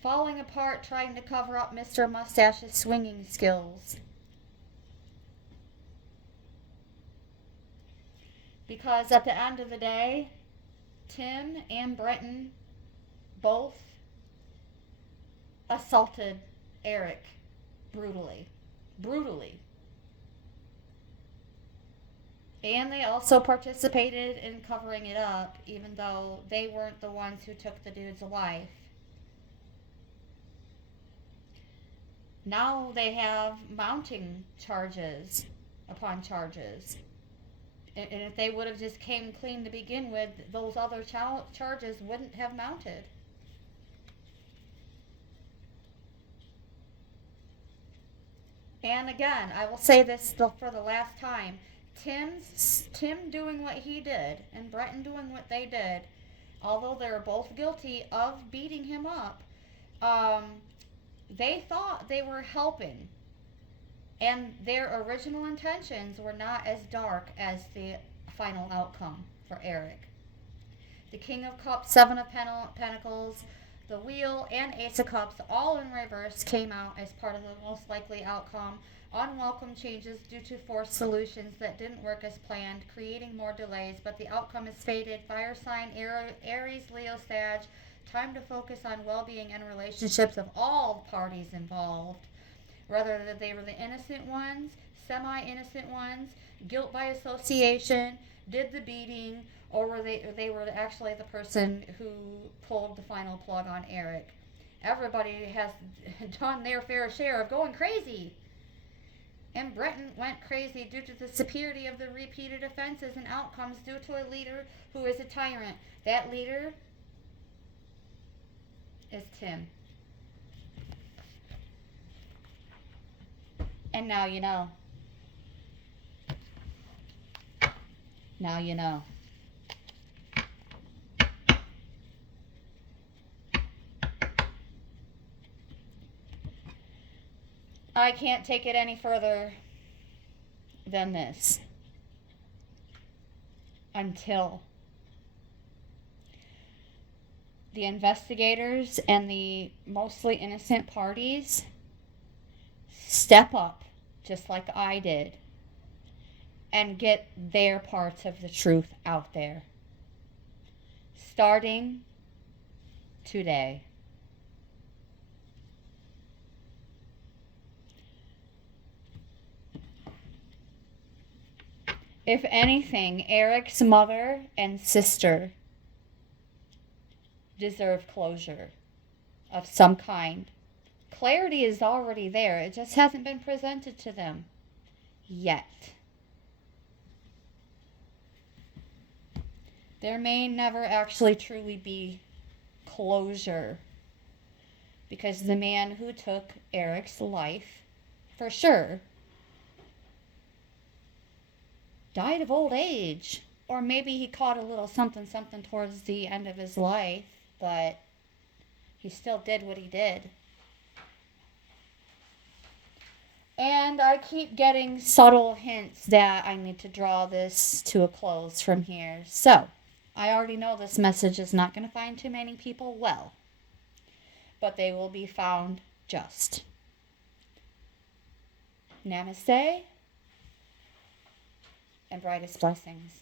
falling apart trying to cover up Mr. Mustache's swinging skills. Because at the end of the day, Tim and Brenton both assaulted Eric brutally. And they also participated in covering it up, even though they weren't the ones who took the dude's life. Now they have mounting charges upon charges. And if they would have just came clean to begin with, those other charges wouldn't have mounted. And again, I will say this for the last time. Tim doing what he did and Brenton doing what they did, although they were both guilty of beating him up, they thought they were helping, and their original intentions were not as dark as the final outcome for Eric. The King of Cups, 7 of Pentacles, the Wheel, and Ace of Cups, all in reverse, came out as part of the most likely outcome. Unwelcome changes due to forced solutions that didn't work as planned, creating more delays, but the outcome is faded. Fire sign, Aries, Leo, Sag. Time to focus on well-being and relationships of all parties involved. Whether they were the innocent ones, semi-innocent ones, guilt by association, did the beating, or were they were actually the person who pulled the final plug on Eric. Everybody has done their fair share of going crazy. And Brenton went crazy due to the severity of the repeated offenses and outcomes due to a leader who is a tyrant. That leader is Tim. And now you know. Now you know. I can't take it any further than this. Until the investigators and the mostly innocent parties step up, just like I did, and get their parts of the truth out there. Starting today. If anything, Eric's mother and sister deserve closure of some kind. Clarity is already there. It just hasn't been presented to them yet. There may never actually truly be closure, because the man who took Eric's life, for sure, died of old age. Or maybe he caught a little something something towards the end of his life, but he still did what he did. And I keep getting subtle hints that I need to draw this to a close from here. So, I already know this message is not going to find too many people well, but they will be found just. Namaste and brightest blessings.